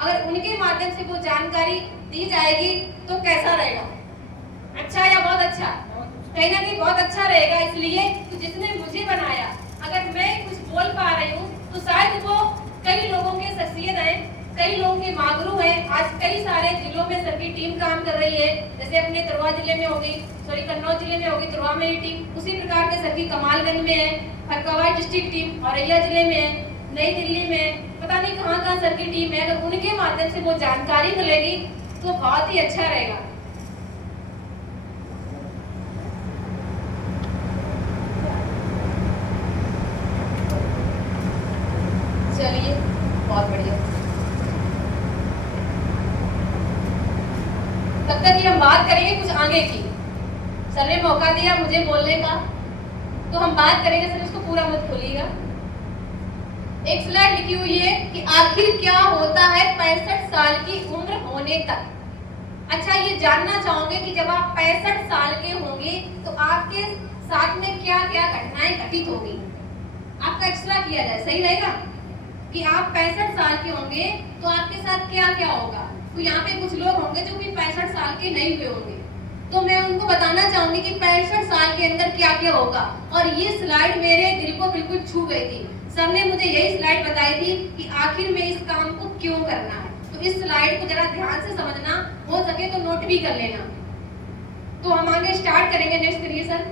अगर उनके माध्यम से वो जानकारी दी जाएगी तो कैसा रहेगा, अच्छा या बहुत अच्छा? कहीं ना कहीं बहुत अच्छा रहेगा। इसलिए तो जिसने मुझे बनाया, अगर मैं कुछ बोल पा रही हूँ तो शायद वो कई लोगों के शख्सियत है, कई लोगों के मागरू है। आज कई सारे जिलों में सर की टीम काम कर रही है। जैसे अपने तुरवा जिले में होगी, सॉरी कन्नौज जिले में होगी तुरवा में टीम, उसी प्रकार के सर की कमालगंज में है, फरक्कावाट डिस्ट्रिक्ट टीम, औरैया जिले में है, नई दिल्ली में, पता नहीं कहाँ सर की टीम है। अगर उनके माध्यम से वो जानकारी मिलेगी तो बहुत ही अच्छा रहेगा। चलिए, बहुत बढ़िया। तब तक ये हम बात करेंगे कुछ आगे की। सर ने मौका दिया मुझे बोलने का, तो हम बात करेंगे। सर इसको पूरा मत खोलिएगा। एक स्लाइड लिखी हुई है कि आखिर क्या होता है 65 साल की उम्र होने तक। अच्छा, ये जानना चाहोगे कि जब आप 65 साल के होंगे तो आपके साथ में क्या क्या घटनाएं घटित होगी। आपका एक्स्ट्रा किया जाए, सही रहेगा कि आप 65 साल के होंगे तो आपके साथ क्या क्या होगा। तो यहाँ पे कुछ लोग होंगे जो भी 65 साल के नहीं हुए होंगे, तो मैं उनको बताना चाहूंगी कि 65 साल के अंदर क्या क्या होगा। और ये स्लाइड मेरे दिल को बिल्कुल छू गई थी। सर ने मुझे यही स्लाइड बताई थी कि आखिर में इस काम को क्यों करना है। तो इस स्लाइड को जरा ध्यान से समझना, हो सके तो नोट भी कर लेना। तो हम आगे स्टार्ट करेंगे। नेक्स्ट करिए सर।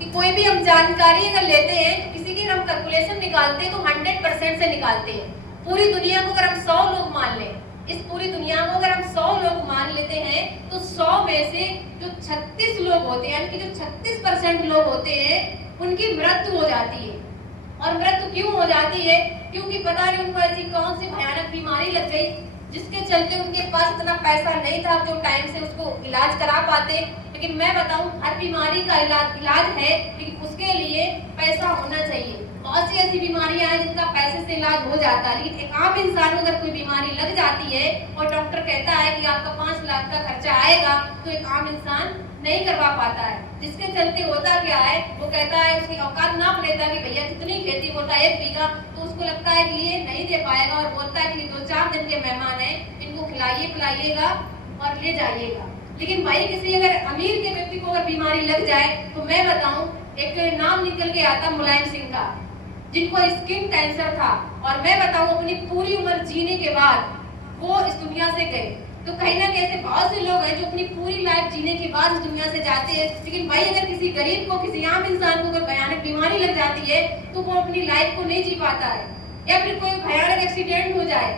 कि कोई भी हम जानकारी अगर लेते हैं, किसी की हम कैलकुलेशन निकालते हैं तो 100% से निकालते हैं। पूरी दुनिया को अगर हम 100 लोग मान लें, इस पूरी दुनिया को अगर हम 100 लोग मान लेते हैं तो 100 में से जो 36 लोग होते हैं, यानी कि जो 36% लोग होते हैं, उनकी मृत्यु हो जाती है। और मृत्यु क्यों हो जाती है? क्योंकि पता नहीं उनको ऐसी कौन सी भयानक बीमारी लग गई जिसके चलते उनके पास इतना पैसा नहीं था कि वो टाइम से उसको इलाज करा पाते। लेकिन मैं बताऊं, हर बीमारी का इलाज है, लेकिन उसके लिए पैसा होना चाहिए। बहुत सी ऐसी बीमारियां हैं जिनका पैसे से इलाज हो जाता है, लेकिन एक आम इंसान को अगर कोई बीमारी लग जाती है और डॉक्टर कहता है कि आपका 5 लाख का खर्चा आएगा, तो एक आम इंसान नहीं करवा पाता है। जिसके चलते होता क्या है, वो कहता है, उसकी औकात नाप लेता है कि भैया कितनी खेती बोलता है 1 बीघा, तो उसको लगता है कि ये नहीं दे पाएगा और बोलता है कि 2-4 दिन के मेहमान हैं, इनको खिलाइए पिलाइएगा और ले जाइएगा। लेकिन भाई किसी अगर अमीर के व्यक्ति को अगर बीमारी लग जाए, तो मैं बताऊं, एक नाम निकल के आता मुलायम सिंह का, जिनको स्किन कैंसर था, और मैं बताऊं अपनी पूरी उम्र जीने के बाद वो इस दुनिया से गए। तो कहीं ना कहीं ऐसे बहुत से लोग हैं जो अपनी पूरी लाइफ जीने के बाद इस दुनिया से जाते हैं। लेकिन भाई अगर किसी गरीब को, किसी आम इंसान को अगर भयानक बीमारी लग जाती है तो वो अपनी लाइफ को नहीं जी पाता है, या फिर कोई भयानक एक्सीडेंट हो जाए,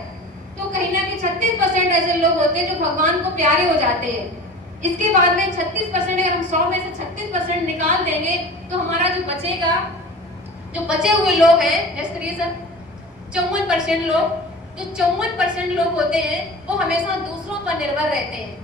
तो कहीं ना कहीं 36% ऐसे लोग होते हैं जो भगवान को प्यारे हो जाते हैं। इसके बाद में 36%, अगर हम 100 में से 36% निकाल देंगे तो हमारा जो बचेगा, जो बचे हुए लोग हैं, जैसे करिए सर, 54% लोग, जो 54% लोग होते हैं वो हमेशा दूसरों पर निर्भर रहते हैं।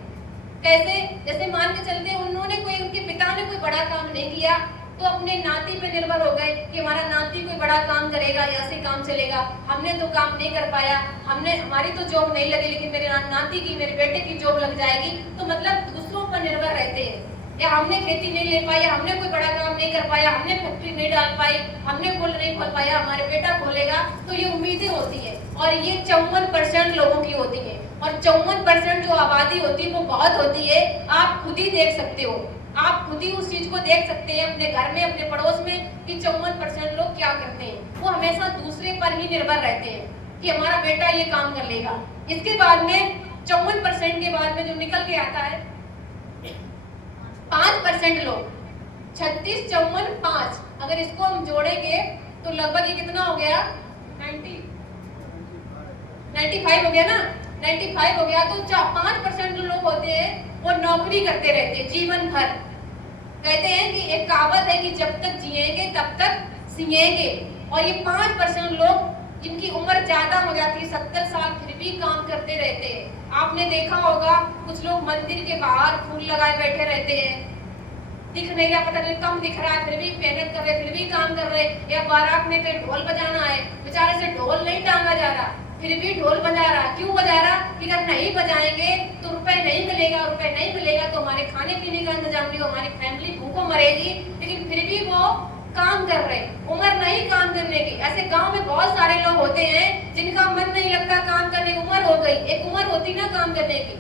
कैसे? जैसे मान के चलते हैं उन्होंने कोई, उनके पिता ने कोई बड़ा काम नहीं किया तो अपने नाती पे निर्भर हो गए कि हमारा नाती कोई बड़ा काम करेगा या से काम चलेगा, हमने तो काम नहीं कर पाया, हमारी तो जॉब नहीं लगी लेकिन मेरे नाती की, मेरे बेटे की जॉब लग जाएगी। तो मतलब दूसरों पर निर्भर रहते हैं, या हमने खेती नहीं ले पाई, हमने कोई बड़ा काम नहीं कर पाया, हमने फैक्ट्री नहीं डाल पाई, हमने खोल नहीं खोल पाया, हमारे बेटा खोलेगा। तो ये उम्मीदें होती है और ये 54% लोगों की होती है। और 54% जो आबादी होती है वो बहुत होती है, आप खुद ही देख सकते हो, आप खुद ही उस चीज को देख सकते हैं अपने घर में, अपने पड़ोस में कि 54% लोग क्या करते हैं, वो हमेशा दूसरे पर ही निर्भर रहते हैं कि हमारा बेटा ये काम कर लेगा। इसके बाद में 54% के बाद में जो निकल के आता है 5% लोग, 36, 54, 5, अगर इसको हम जोड़ेंगे तो लगभग ये कितना हो गया, 95 हो गया ना, 95 हो गया। तो 5% जो लोग होते हैं वो नौकरी करते रहते हैं जीवन भर। कहते हैं कि एक कहावत है कि जब तक जिएंगे तब तक सिएंगे। और ये 5% लोग जिनकी उम्र ज्यादा हो जाती है, 70 साल, फिर भी काम करते रहते हैं। आपने देखा होगा कुछ लोग मंदिर के बाहर फूल लगाए बैठे रहते हैं, दिख नहीं रहा, पता नहीं कम दिख रहा है, फिर भी मेहनत कर रहे, फिर भी काम कर रहे। या बारात में कहीं ढोल बजाना है, बेचारे से ढोल नहीं टांगा जा रहा, फिर भी ढोल बजा रहा। क्यों बजा रहा? कि अगर नहीं बजाएंगे तो रुपए नहीं मिलेगा, रुपए नहीं मिलेगा तो हमारे खाने पीने का इंतजाम नहीं, हमारी फैमिली भूखों मरेगी। लेकिन फिर भी वो काम कर रहे, उम्र नहीं काम करने की। ऐसे गांव में बहुत सारे लोग होते हैं जिनका मन नहीं लगता काम करने की, उम्र हो गई, एक उम्र होती ना काम करने की,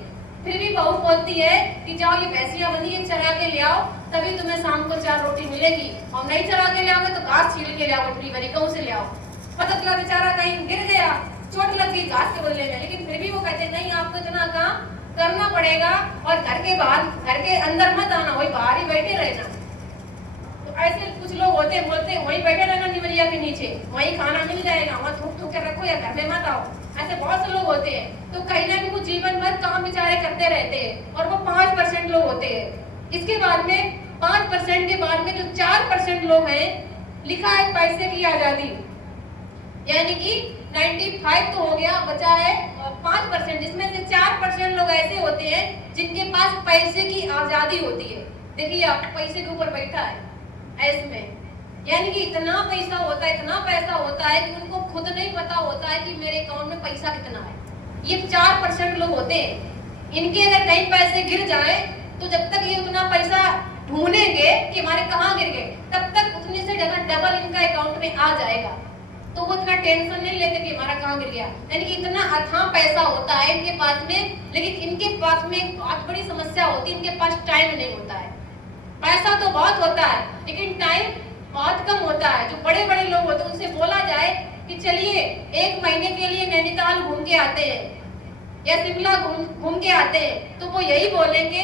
फिर भी बहू बोलती है कि जाओ ये भैंसिया बनी है चरा के ले आओ, तभी तुम्हें शाम को 4 रोटी मिलेगी। और नहीं चरा के ले आओगे तो घास छील के ले आओ, गठरी भरी कहूं से ले आओ। पता चला बेचारा कहीं गिर गया, चोट लग गई घास के बदले में, लेकिन फिर भी वो कहते नहीं आपको इतना काम करना पड़ेगा और घर के बाहर, घर के अंदर मत आना, वही बाहर ही बैठे रहना। तो ऐसे कुछ लोग होते हैं, बोलते हैं वहीं बैठे रहना निवरिया के नीचे, वहीं खाना मिल जाएगा, वहाँ थूक थूक के रखो या घर में मत आओ। ऐसे बहुत से लोग होते हैं। तो कहीं ना कहीं वो जीवन भर काम बेचारे करते रहते हैं और वो 5% लोग होते हैं। इसके बाद में 5% के बाद में जो 4% लोग हैं, लिखा है पैसे की आजादी, यानी कि 95 तो हो गया, बचा है 5%, जिसमें से 4% लोग ऐसे होते हैं जिनके पास पैसे की आजादी होती है। देखिए आप पैसे के ऊपर बैठा है ऐसे में, यानी कि इतना पैसा होता है, इतना पैसा होता है कि उनको खुद नहीं पता होता है कि मेरे अकाउंट में पैसा कितना है। ये 4% लोग होते हैं। इनके अगर कहीं पैसे गिर जाए तो जब तक ये उतना पैसा ढूंढेंगे कि हमारे कहाँ गिर गए, तब तक उतने से डबल इनका अकाउंट में आ जाएगा। तो वो इतना टेंशन नहीं लेते कि हमारा कहाँ गिर गया। यानी कि इतना अथाह पैसा होता है इनके पास में, लेकिन इनके पास में एक बहुत बड़ी समस्या होती है, इनके पास टाइम नहीं होता है। पैसा तो बहुत होता है लेकिन टाइम बहुत कम होता है। जो बड़े बड़े लोग होते हैं उनसे बोला जाए कि चलिए 1 महीने के लिए नैनीताल घूम के आते हैं या शिमला घूम के आते हैं, तो वो यही बोलेंगे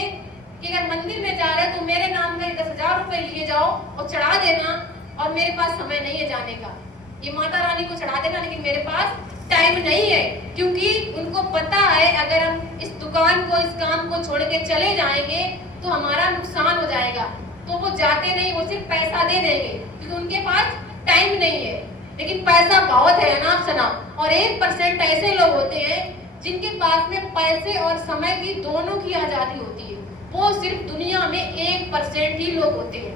कि अगर मंदिर में जा रहे हैं तो मेरे नाम का 10,000 रुपए लिए जाओ और चढ़ा देना, और मेरे पास समय नहीं है जाने का, ये माता रानी को चढ़ा देना, लेकिन मेरे पास टाइम नहीं है। क्योंकि उनको पता है अगर हम इस दुकान को, इस काम को छोड़ के चले जाएंगे तो हमारा नुकसान हो जाएगा, तो वो जाते नहीं, वो सिर्फ पैसा दे देंगे क्योंकि उनके पास टाइम नहीं है। लेकिन पैसा बहुत है ना सना। और 1% ऐसे लोग होते हैं जिनके पास में पैसे और समय की दोनों की आजादी होती है। वो सिर्फ दुनिया में 1% ही लोग होते हैं।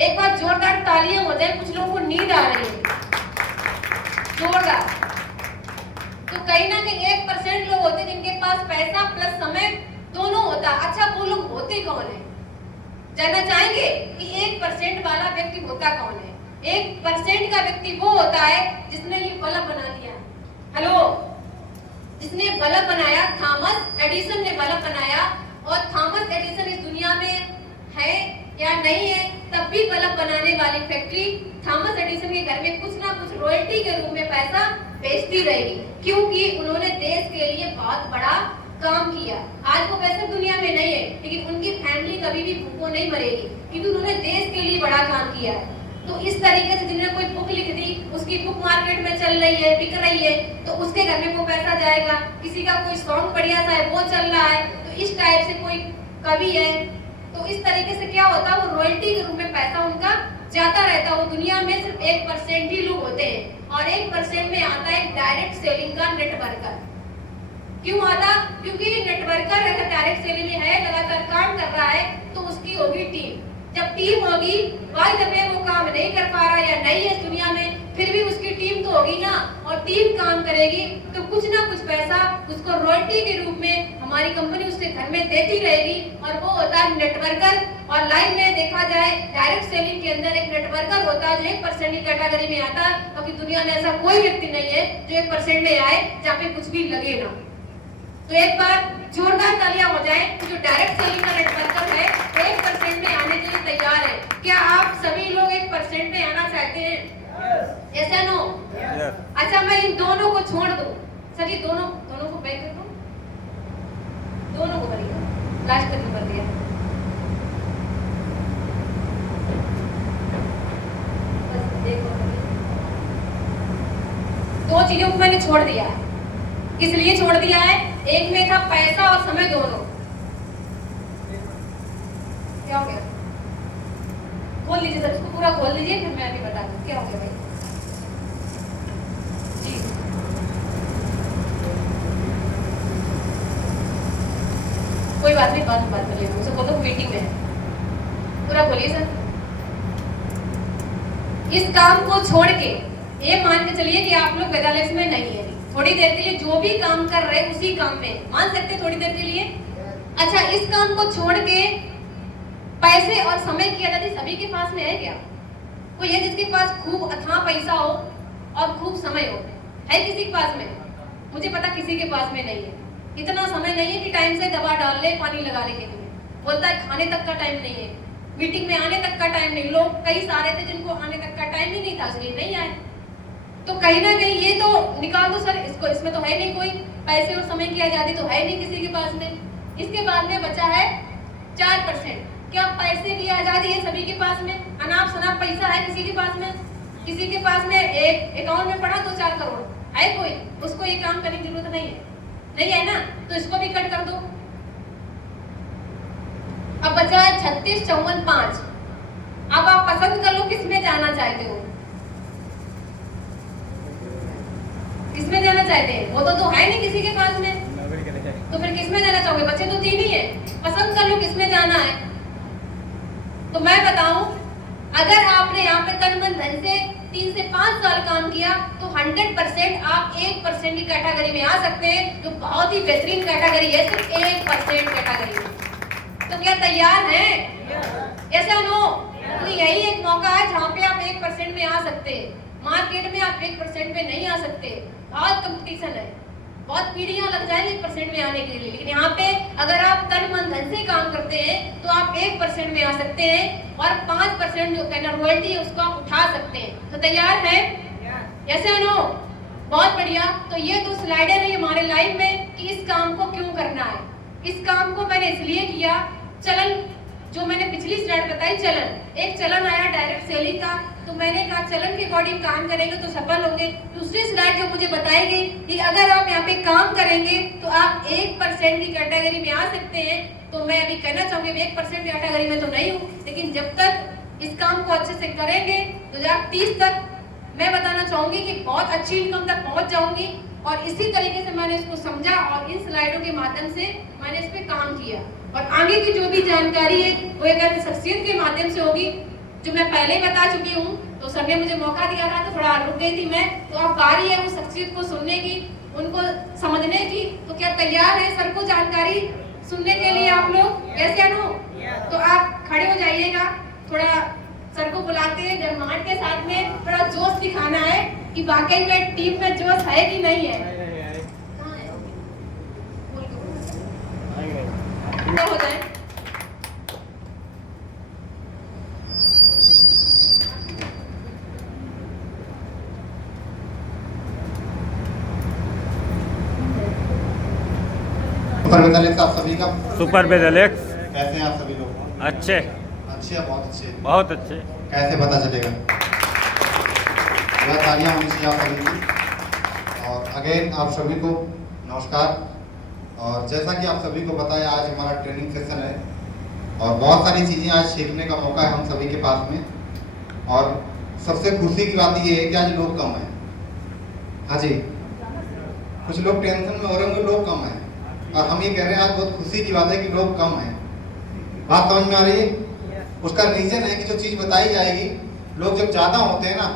एक बार जोरदार तालियां हो जाए, कुछ लोगों को नींद आ रही है जोरदार। तो कहीं ना कहीं 1% लोग होते हैं जिनके पास पैसा प्लस समय दोनों होता है। अच्छा वो लोग होते कौन है, जानना चाहेंगे कि 1% वाला व्यक्ति होता कौन है? 1% का व्यक्ति वो होता है जिसने ये बल्ब बना दिया। हेलो, जिसने बल्ब बनाया, थॉमस एडिसन ने बल्ब बनाया। और थॉमस एडिसन इस दुनिया में है या नहीं है, तब भी बल्ब बनाने वाली फैक्ट्री थॉमस एडिसन के घर में कुछ ना कुछ रॉयल्टी के रूप में पैसा भेजती रहेगी, क्योंकि उन्होंने देश के लिए बहुत बड़ा काम किया। आज वो पैसे दुनिया में नहीं है, लेकिन उनकी फैमिली कभी भी भूखों नहीं मरेगी क्योंकि उन्होंने देश के लिए बड़ा काम किया है। तो इस तरीके से जिन्होंने कोई बुक लिख दी, उसकी बुक मार्केट में चल रही है, बिक रही है, तो उसके घर में वो पैसा जाएगा। किसी का कोई सॉन्ग बढ़िया सा है, वो चल रहा है, तो इस टाइप से कोई कवि है, तो इस तरीके से क्या होता है, वो रॉयल्टी के रूप में पैसा उनका जाता रहता है। वो दुनिया में सिर्फ 1% ही लोग होते हैं। और 1% में आता है डायरेक्ट सेलिंग का नेटवर्कर। क्यों आता? क्योंकि नेटवर्कर अगर डायरेक्ट सेलिंग में है, लगातार काम कर रहा है, तो उसकी होगी टीम। जब टीम होगी, वाई दफे वो काम नहीं कर पा रहा या नहीं है दुनिया में, फिर भी उसकी टीम तो होगी ना, और टीम काम करेगी तो कुछ ना कुछ पैसा उसको रॉयल्टी के रूप में हमारी कंपनी उसके घर में देती रहेगी, और वो होता है नेटवर्कर। और लाइन में देखा जाए डायरेक्ट सेलिंग के अंदर एक नेटवर्कर होता है जो 1% की कैटेगरी में आता है, क्योंकि दुनिया में ऐसा कोई व्यक्ति नहीं है जो 1% में आए जहाँ पे कुछ भी लगे ना। तो एक बार जोरदार तालियां हो जाए कि जो डायरेक्ट सेलिंग का नेटवर्कर है 1% में आने के लिए तैयार है। क्या आप सभी लोग 1% में आना चाहते हैं? यस या नो? अच्छा, मैं इन दोनों को छोड़ दूं। सर जी दोनों को बैक कर दूं, दोनों को करिए, लास्ट तक कर दिया। बस देखो, दो चीजों को मैंने छोड़ दिया है। किस लिए छोड़ दिया है? एक में था पैसा और समय दोनों। क्या हो गया? खोल लीजिए सर, इसको पूरा खोल लीजिए, फिर मैं अभी बता दूं क्या हो गया भाई जी। कोई बात नहीं, बात कर लिया, मुझसे बोलो मीटिंग में है, पूरा बोलिए सर। इस काम को छोड़ के ये मान के चलिए कि आप लोग वेदालेस में नहीं है, थोड़ी देर के लिए जो भी काम कर रहे हैं उसी काम में मान सकते थोड़ी देर के लिए। अच्छा, इस काम को छोड़ के पैसे और समय की आजादी सभी के पास में है क्या? कोई है जिसके पास खूब अथाह पैसा हो और खूब समय हो? है किसी के पास में? मुझे पता किसी के पास में नहीं है। इतना समय नहीं है कि टाइम से दवा डाल ले, पानी लगा ले के लिए। बोलता है खाने तक का टाइम नहीं है, मीटिंग में आने तक का टाइम नहीं। लोग कई सारे थे जिनको आने तक का टाइम ही नहीं था, इसलिए नहीं आए। तो कहीं ना कहीं ये तो निकाल दो सर, इसको, इसमें तो है नहीं कोई पैसे और समय की आजादी तो है नहीं किसी के पास में। इसके बाद में बचा है 4%। क्या पैसे की आजादी है सभी के पास में? अनाप शनाप पैसा है किसी के पास में? किसी के पास में एक अकाउंट में पड़ा 2-4 करोड़ है कोई? उसको ये काम करने की जरूरत नहीं है, नहीं है ना, तो इसको भी कट कर दो। अब बचा है 36, 54, 5। अब आप पसंद कर लो किसमें जाना चाहते हो, किसमें जाना चाहते हैं? वो तो है नहीं किसी के पास में, तो फिर किसमें जाना चाहोगे? बच्चे तो 3 ही है, पसंद कर लो किसमें जाना है। तो मैं बताऊं, अगर आपने यहाँ पे तन मन धन से 3 से 5 साल काम किया तो 100% आप 1% की कैटेगरी में आ सकते हैं, जो बहुत ही बेहतरीन कैटेगरी है, सिर्फ 1% कैटेगरी में। तो क्या तैयार हैं? ऐसा नो? तो यही एक मौका है जहाँ पे आप 1% में आ सकते हैं। मार्केट में आप 1% में नहीं आ सकते, बहुत कंपटीशन है, बहुत पीढ़ियां लग जाएंगी 1% में आने के लिए। लेकिन यहाँ पे अगर आप तन मन धन से काम करते हैं तो आप 1% में आ सकते हैं, और 5% जो कहना रॉयल्टी है उसको आप उठा सकते हैं। तो तैयार है? ऐसे नो? बहुत बढ़िया। तो ये 2 स्लाइडर है हमारे लाइव में कि इस काम को क्यों करना है। इस काम को मैंने इसलिए किया, चलन जो मैंने पिछली स्लाइड बताई, चलन एक चलन आया डायरेक्ट सेलिंग का, तो मैंने कहा चलन के अकॉर्डिंग काम करेंगे तो सफल होंगे। दूसरी स्लाइड जो मुझे बताई गई कि अगर आप यहाँ पे काम करेंगे तो आप 1% की कैटेगरी में आ सकते हैं। तो मैं अभी कहना चाहूंगी मैं 1% कैटेगरी में तो नहीं हूँ, लेकिन जब तक इस काम को अच्छे से करेंगे 2030 तक मैं बताना चाहूंगी कि बहुत अच्छी इनकम तक पहुंच जाऊंगी। और इसी तरीके से मैंने इसको समझा और इन स्लाइडों के माध्यम से मैंने इस पे काम किया। और आगे की जो भी जानकारी है वो एक ऐसी शख्सियत के माध्यम से होगी जो मैं पहले ही बता चुकी हूँ। तो सर ने मुझे मौका दिया था तो थोड़ा रुक गई थी मैं, तो अब बारी है उस शख्सियत को सुनने की, उनको समझने की। तो क्या तैयार है सर को जानकारी सुनने के लिए आप लोग? कैसे नो? तो आप खड़े हो जाइएगा, थोड़ा सर को बुलाते हैं गरमाहट के साथ में, थोड़ा जोश दिखाना है कि वाकई में टीम में जोश है कि नहीं है। कहाँ है? हो जाए। सुपर वेदालेक्स आप सभी का सुपर वेदालेक्स कैसे हैं आप सभी लोग? अच्छे, अच्छे, बहुत अच्छे, बहुत अच्छे। कैसे पता चलेगा? यह तालियां होनी चाहिए आप सभी की। और अगेन आप सभी को नमस्कार। और जैसा कि आप सभी को पता है आज हमारा ट्रेनिंग सेशन है और बहुत सारी चीज़ें आज सीखने का मौका है हम सभी के पास में। और सबसे खुशी की बात ये है कि आज लोग कम हैं, हाँ जी, कुछ लोग टेंशन में हो रहे होंगे, लोग कम हैं, और हम ये कह रहे हैं आज बहुत खुशी की बात है कि लोग कम हैं। बात समझ में आ रही है? उसका रीजन है कि जो चीज बताई जाएगी, लोग जब ज्यादा होते हैं ना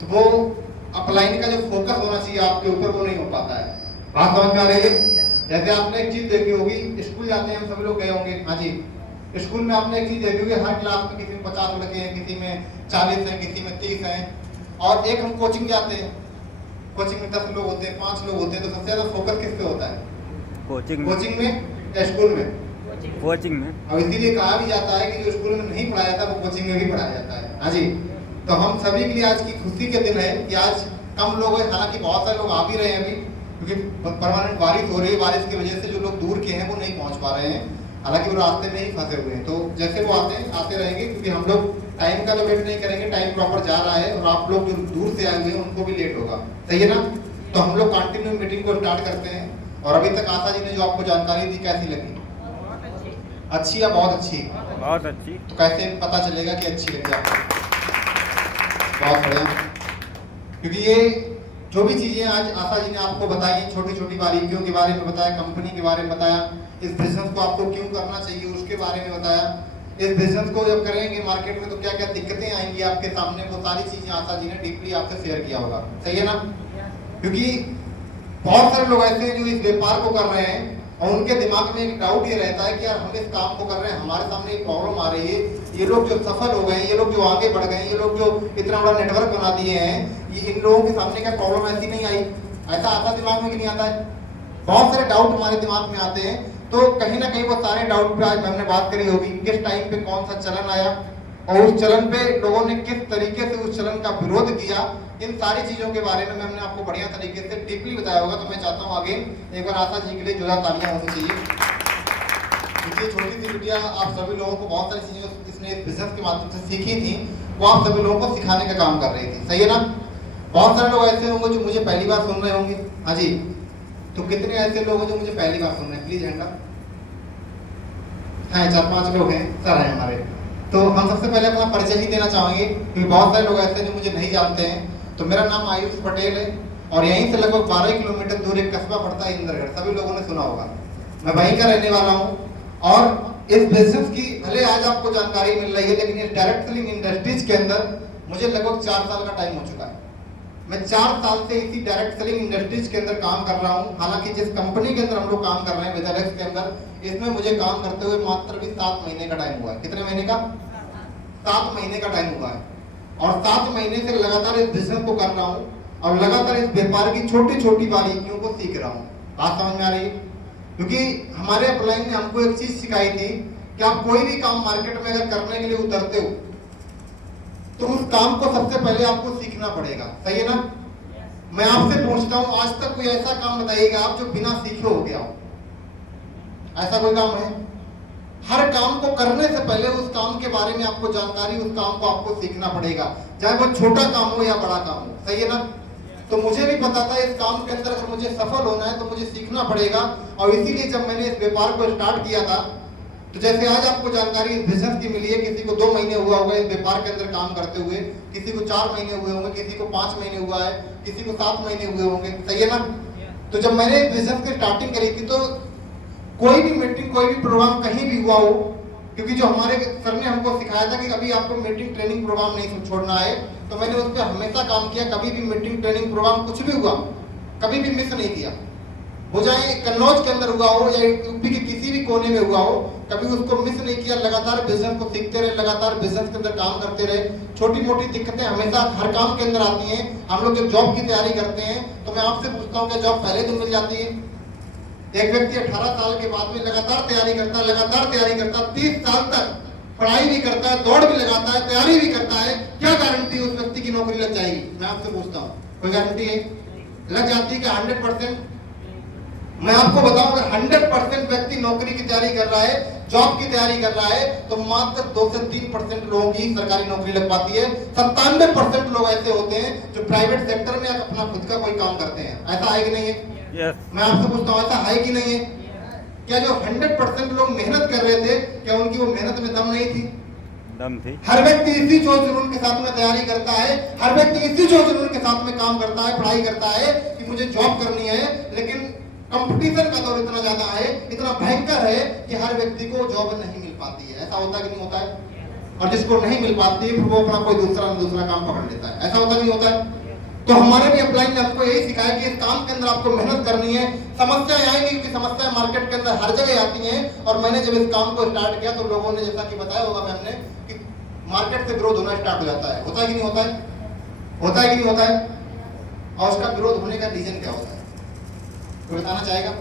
तो वो अपलाइन का जो फोकस होना चाहिए आपके ऊपर वो नहीं हो पाता है। बात समझ में आ रही है? जैसे आपने एक चीज देखी होगी, स्कूल जाते हैं हम सभी लोग गए होंगे, हाँ जी, स्कूल में आपने एक चीज देखी होगी, हर क्लास में किसी में 50 लड़के हैं, किसी में 40 हैं, किसी में 30 हैं, और एक हम कोचिंग जाते हैं, कोचिंग में 10 लोग होते हैं, 5 लोग होते हैं, तो सबसे ज्यादा फोकस किस पे होता है? कोचिंग में या स्कूल में? कोचिंग में। अब इसीलिए कहा भी जाता है कि जो स्कूल में नहीं पढ़ाया जाता वो कोचिंग में भी पढ़ाया जाता है। हाँ जी, तो हम सभी के लिए आज की खुशी के दिन है कि आज कम लोग हैं, हालांकि बहुत सारे लोग आ भी रहे हैं अभी, क्योंकि परमानेंट बारिश हो रही है, बारिश की वजह से जो लोग दूर के हैं वो नहीं पहुंच पा रहे हैं, हालांकि वो रास्ते में ही फंसे हुए हैं। तो जैसे वो आते रहेंगे, क्योंकि हम लोग टाइम का तो वेट नहीं करेंगे, टाइम प्रॉपर जा रहा है, और आप लोग जो दूर से आए हुए हैं उनको भी लेट होगा, सही है ना? तो हम लोग कंटिन्यू मीटिंग को स्टार्ट करते हैं। और अभी तक आशा जी ने जो आपको जानकारी दी कैसी लगी? अच्छी या बहुत अच्छी? बहुत अच्छी। तो कैसे पता चलेगा कि अच्छी लगी आपको? बहुत बढ़िया, क्योंकि ये जो भी चीजें आज आशा जी ने आपको बताई, छोटी छोटी बारीकियों के बारे में बताया, कंपनी के बारे में बताया, इस बिजनेस को आपको क्यों करना चाहिए उसके बारे में बताया, इस बिजनेस को जब करेंगे मार्केट में तो क्या क्या दिक्कतें आएंगी आपके सामने, वो सारी चीजें आशा जी ने डीपली आपसे शेयर किया होगा, सही है ना? क्योंकि बहुत सारे लोग ऐसे हैं जो इस व्यापार को कर रहे हैं और उनके दिमाग में एक डाउट ये रहता है कि यार हम इस काम को कर रहे हैं, हमारे सामने एक प्रॉब्लम आ रही है, ये लोग जो सफल हो गए, ये लोग जो आगे बढ़ गए, ये लोग जो इतना बड़ा नेटवर्क बना दिए हैं, ये इन लोगों के सामने क्या प्रॉब्लम ऐसी नहीं आई? ऐसा आता दिमाग में कि नहीं आता है? बहुत सारे डाउट हमारे दिमाग में आते हैं। तो कहीं ना कहीं वो सारे डाउट पे आज हमने बात करी होगी, किस टाइम पे कौन सा चलन आया और उस चलन पे लोगों ने किस तरीके से उस चलन का विरोध किया, इन सारी चीजों के बारे में हमने आपको बढ़िया तरीके से डीपली बताया होगा। तो मैं चाहता हूँ अगेन एक बार आशा जी के लिए जोरदार तालियां होनी चाहिए, क्योंकि छोटी सी बिटिया आप सभी लोगों को बहुत सारी चीजें इसने इस बिजनेस के माध्यम से सीखी थी, वो आप सभी लोगों को सिखाने का काम कर रही थी, सही है ना? बहुत सारे लोग ऐसे होंगे जो मुझे पहली बार सुन रहे होंगे, हाँ जी, तो कितने ऐसे लोग हैं जो मुझे पहली बार सुन रहे हैं? Please hand up. हाँ, 4-5 लोग हैं, सर हैं हमारे। तो हम सबसे पहले अपना परिचय ही देना चाहेंगे, क्योंकि बहुत सारे लोग ऐसे हैं जो मुझे नहीं जानते हैं। तो मेरा नाम आयुष पटेल है और यहीं से लगभग 12 किलोमीटर दूर एक कस्बा पड़ता है इंद्रगढ़, सभी लोगों ने सुना होगा, मैं वहीं का रहने वाला हूँ। और इस बिजनेस की भले आज आपको जानकारी मिल रही है, लेकिन इस डायरेक्ट सेलिंग इंडस्ट्रीज के अंदर मुझे लगभग 4 साल का टाइम हो चुका है। मैं 4 साल से इसी डायरेक्ट सेलिंग इंडस्ट्रीज के अंदर काम कर रहा हूँ। हालांकि जिस कंपनी के अंदर हम लोग काम कर रहे हैं विदर्भ के अंदर, इसमें मुझे काम करते हुए मात्र भी 7 महीने का टाइम हुआ है। कितने महीने का? 7 महीने का टाइम हुआ है। और 7 महीने से लगातार इस बिजनेस को कर रहा हूँ और लगातार इस व्यापार की छोटी छोटी बारीकियों को सीख रहा हूँ। बात समझ में आ रही है? क्योंकि हमारे अपलाइन ने हमको एक चीज सिखाई थी कि आप कोई भी काम मार्केट में अगर करने के लिए उतरते हो तो उस काम को सबसे पहले आपको सीखना पड़ेगा, सही है ना? मैं आपसे पूछता हूँ, आज तक कोई ऐसा काम बताइएगा आप जो बिना सीखे हो गया हो? ऐसा कोई काम है? हर काम को करने से पहले उस काम के बारे में आपको जानकारी, उस काम को आपको सीखना पड़ेगा, चाहे वो छोटा काम हो या बड़ा काम हो, सही है ना? तो मुझे भी पता था इस काम के अंदर अगर मुझे सफल होना है तो मुझे सीखना पड़ेगा। और इसीलिए जब मैंने इस व्यापार को स्टार्ट किया था, तो जैसे आज आपको जानकारी इस बिजनेस की मिली है, किसी को 2 महीने हुआ होगा इस व्यापार के अंदर काम करते हुए, किसी को 4 महीने हुए होंगे, किसी को 5 महीने हुआ है, किसी को 7 महीने हुए होंगे, सही है ना? तो जब मैंने इस बिजनेस की स्टार्टिंग करी थी तो कोई भी मीटिंग, कोई भी प्रोग्राम कहीं भी हुआ हो, क्योंकि जो हमारे सर ने हमको सिखाया था कि कभी आपको मीटिंग ट्रेनिंग प्रोग्राम नहीं छोड़ना है, तो मैंने उस पर हमेशा काम किया। कभी भी मीटिंग ट्रेनिंग प्रोग्राम कुछ भी हुआ, कभी भी मिस नहीं किया, वो चाहे कन्नौज के अंदर हुआ हो या यूपी के किसी भी कोने में हुआ हो, कभी उसको मिस नहीं किया। लगातार बिजनेस को सीखते रहे, लगातार बिजनेस के अंदर काम करते रहे। छोटी मोटी दिक्कतें हमेशा हर काम के अंदर आती हैं। हम लोग जब जॉब की तैयारी करते हैं तो मैं आपसे पूछता हूँ, क्या जॉब पहले दिन मिल जाती है? एक व्यक्ति 18 साल के बाद में लगातार तैयारी करता है, 30 साल तक पढ़ाई भी करता है, दौड़ भी लगाता है, तैयारी भी करता है, क्या गारंटी उस व्यक्ति की नौकरी लग जाएगी? मैं आपसे पूछता हूँ, कोई गारंटी है? लग जाती है क्या 100%? मैं आपको बताऊं, अगर 100% व्यक्ति नौकरी की तैयारी कर रहा है, जॉब की तैयारी कर रहा है, तो मात्र 2 से 3% लोगों की सरकारी नौकरी लग पाती है। 97% लोग ऐसे होते हैं जो प्राइवेट सेक्टर में अपना खुद का कोई काम करते हैं। ऐसा है कि नहीं है? मैं आपसे पूछता हूँ, ऐसा है कि नहीं है? क्या जो 100% लोग मेहनत कर रहे थे, क्या उनकी वो मेहनत में दम नहीं थी? दम थी। हर व्यक्ति इसी जोश जुनून के साथ में तैयारी करता है, हर व्यक्ति इसी जोश जुनून के साथ में काम करता है, पढ़ाई करता है कि मुझे जॉब करनी है। लेकिन कंपटीशन का दौर इतना ज्यादा है, इतना भयंकर है कि हर व्यक्ति को जॉब नहीं मिल पाती है। ऐसा होता है कि नहीं होता है? और जिसको नहीं मिल पाती है फिर वो अपना कोई दूसरा काम पकड़ लेता है। ऐसा होता नहीं होता है? तो हमारे भी अपलाइन ने हमको यही सिखाया कि इस काम के अंदर आपको मेहनत करनी है। समस्याएं आएंगी क्योंकि समस्याएं मार्केट के अंदर हर जगह आती हैं। और मैंने जब इस काम को स्टार्ट किया तो लोगों ने जैसा कि बताया होगा मैम ने कि मार्केट से विरोध होना स्टार्ट हो जाता है। होता है कि नहीं होता है? होता है कि नहीं होता है? और उसका विरोध होने का रीजन क्या होता है, कोई बताना चाहेगा?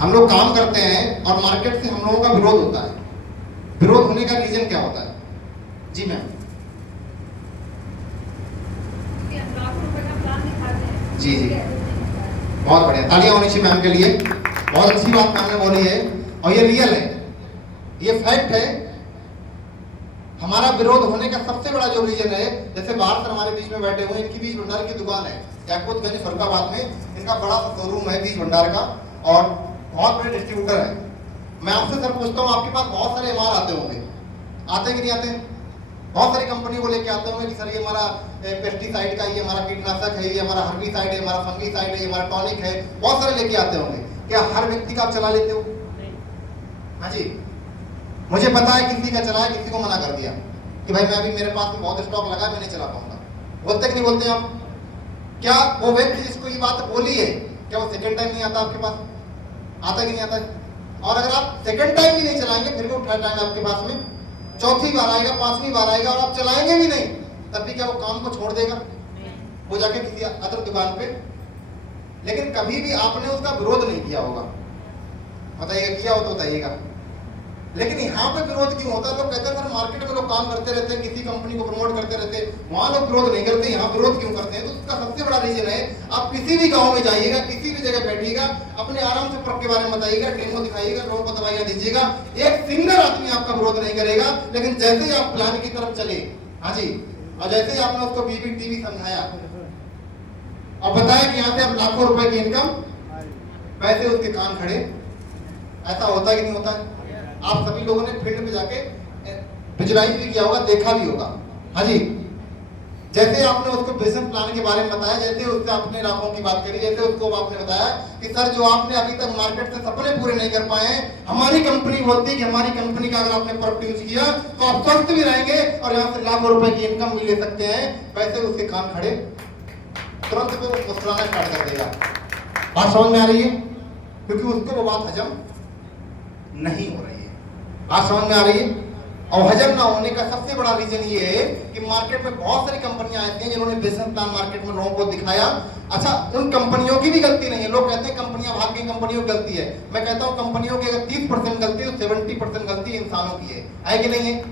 हम लोग काम करते हैं और मार्केट से हम लोगों का विरोध होता है। विरोध होने का रीजन क्या होता है? जी मैम। जी जी, बहुत बढ़िया, तालियां होनी चाहिए मैम के लिए। बहुत अच्छी बात मैम ने बोली है और ये रियल है, ये फैक्ट है। हमारा विरोध होने का सबसे बड़ा जो रीजन है, जैसे बाहर से हमारे बीच में बैठे हुए, इनकी बीज भंडार की दुकान है याकूतगंज फरुखाबाद में। इनका बड़ा शोरूम है बीज भंडार का और बहुत बड़े डिस्ट्रीब्यूटर है। मैं आपसे सर पूछता हूँ, आपके पास बहुत सारे एमआर आते होंगे, आते कि नहीं आते? बहुत सारी कंपनी को लेके आते होंगे कि सर ये हमारा पेस्टिसाइड का, ये हमारा कीटनाशक है, ये हमारा हर्बिसाइड है, हमारा फंगिसाइड है, ये हमारा टॉनिक है, बहुत सारे लेके आते होंगे। क्या हर व्यक्ति का आप चला लेते हो? हाँ जी, मुझे पता है किसी का चलाया, किसी को मना कर दिया कि भाई मैं अभी मेरे पास में बहुत स्टॉक लगा, मैं नहीं चला पाऊंगा। बोलते कि नहीं बोलते आप? क्या वो व्यक्ति जिसको ये बात बोली है, क्या वो सेकेंड टाइम नहीं आता आपके पास? आता कि नहीं आता है? और अगर आप सेकेंड टाइम भी नहीं चलाएंगे फिर भी थर्ड टाइम आपके पास में, चौथी बार आएगा, पांचवी बार आएगा और आप चलाएंगे भी नहीं, तब भी क्या वो काम को छोड़ देगा? वो जाके किसी अदर दुकान पे। लेकिन कभी भी आपने उसका विरोध नहीं किया होगा, बताइएगा? किया हो तो बताइएगा। लेकिन यहाँ पे विरोध क्यों होता है? लोग कहते हैं सर मार्केट में लोग काम करते रहते हैं, किसी कंपनी को प्रमोट करते रहते हैं, वहां लोग विरोध नहीं करते, यहाँ विरोध क्यों करते हैं? तो उसका सबसे बड़ा रीजन है, आप किसी भी गांव में जाइएगा, किसी भी जगह बैठिएगा, अपने आराम से प्रोडक्ट के बारे में बताइएगा, डेमो दिखाइएगा, लोगों को दवाइयां दीजिएगा, एक सिंगल आदमी आपका विरोध नहीं करेगा। लेकिन जैसे ही आप प्लान की तरफ चले, हाँ जी, और जैसे ही आपने उसको बीबीटीवी समझाया और बताया कि यहाँ से आप लाखों रुपए की इनकम, पैसे उसके कान खड़े। ऐसा होता है कि नहीं होता है? आप सभी लोगों ने फील्ड में जाके विजुलाइज भी किया होगा, देखा भी होगा। हाँ जी, जैसे आपने उसको बिजनेस प्लान के बारे में बताया, जैसे उससे अपने लाभों की बात करी, जैसे उसको आपने बताया कि सर जो आपने अभी तक मार्केट से सपने पूरे नहीं कर पाए हैं, हमारी कंपनी बोलती है कि हमारी कंपनी का अगर आपने प्रोडक्ट यूज किया तो आप स्वस्थ भी रहेंगे और यहाँ से लाखों रुपए की इनकम भी ले सकते हैं। वैसे उसके कान खड़े, तुरंत वो मुस्कुराना स्टार्ट कर देगा। बात समझ में आ रही है? क्योंकि उसको वो बात हजम नहीं हो रही है। बात समझ में आ रही है? और हजम ना होने का सबसे बड़ा रीजन ये है कि मार्केट में बहुत सारी कंपनियां आती हैं जिन्होंने बिजनेस प्लान मार्केट में लोगों को दिखाया। अच्छा, उन कंपनियों की भी गलती नहीं है। लोग कहते हैं कंपनियां भाग गई, कंपनियों की गलती है। मैं कहता हूं कंपनियों की अगर 30% गलती है तो 70% गलती इंसानों की है कि नहीं है?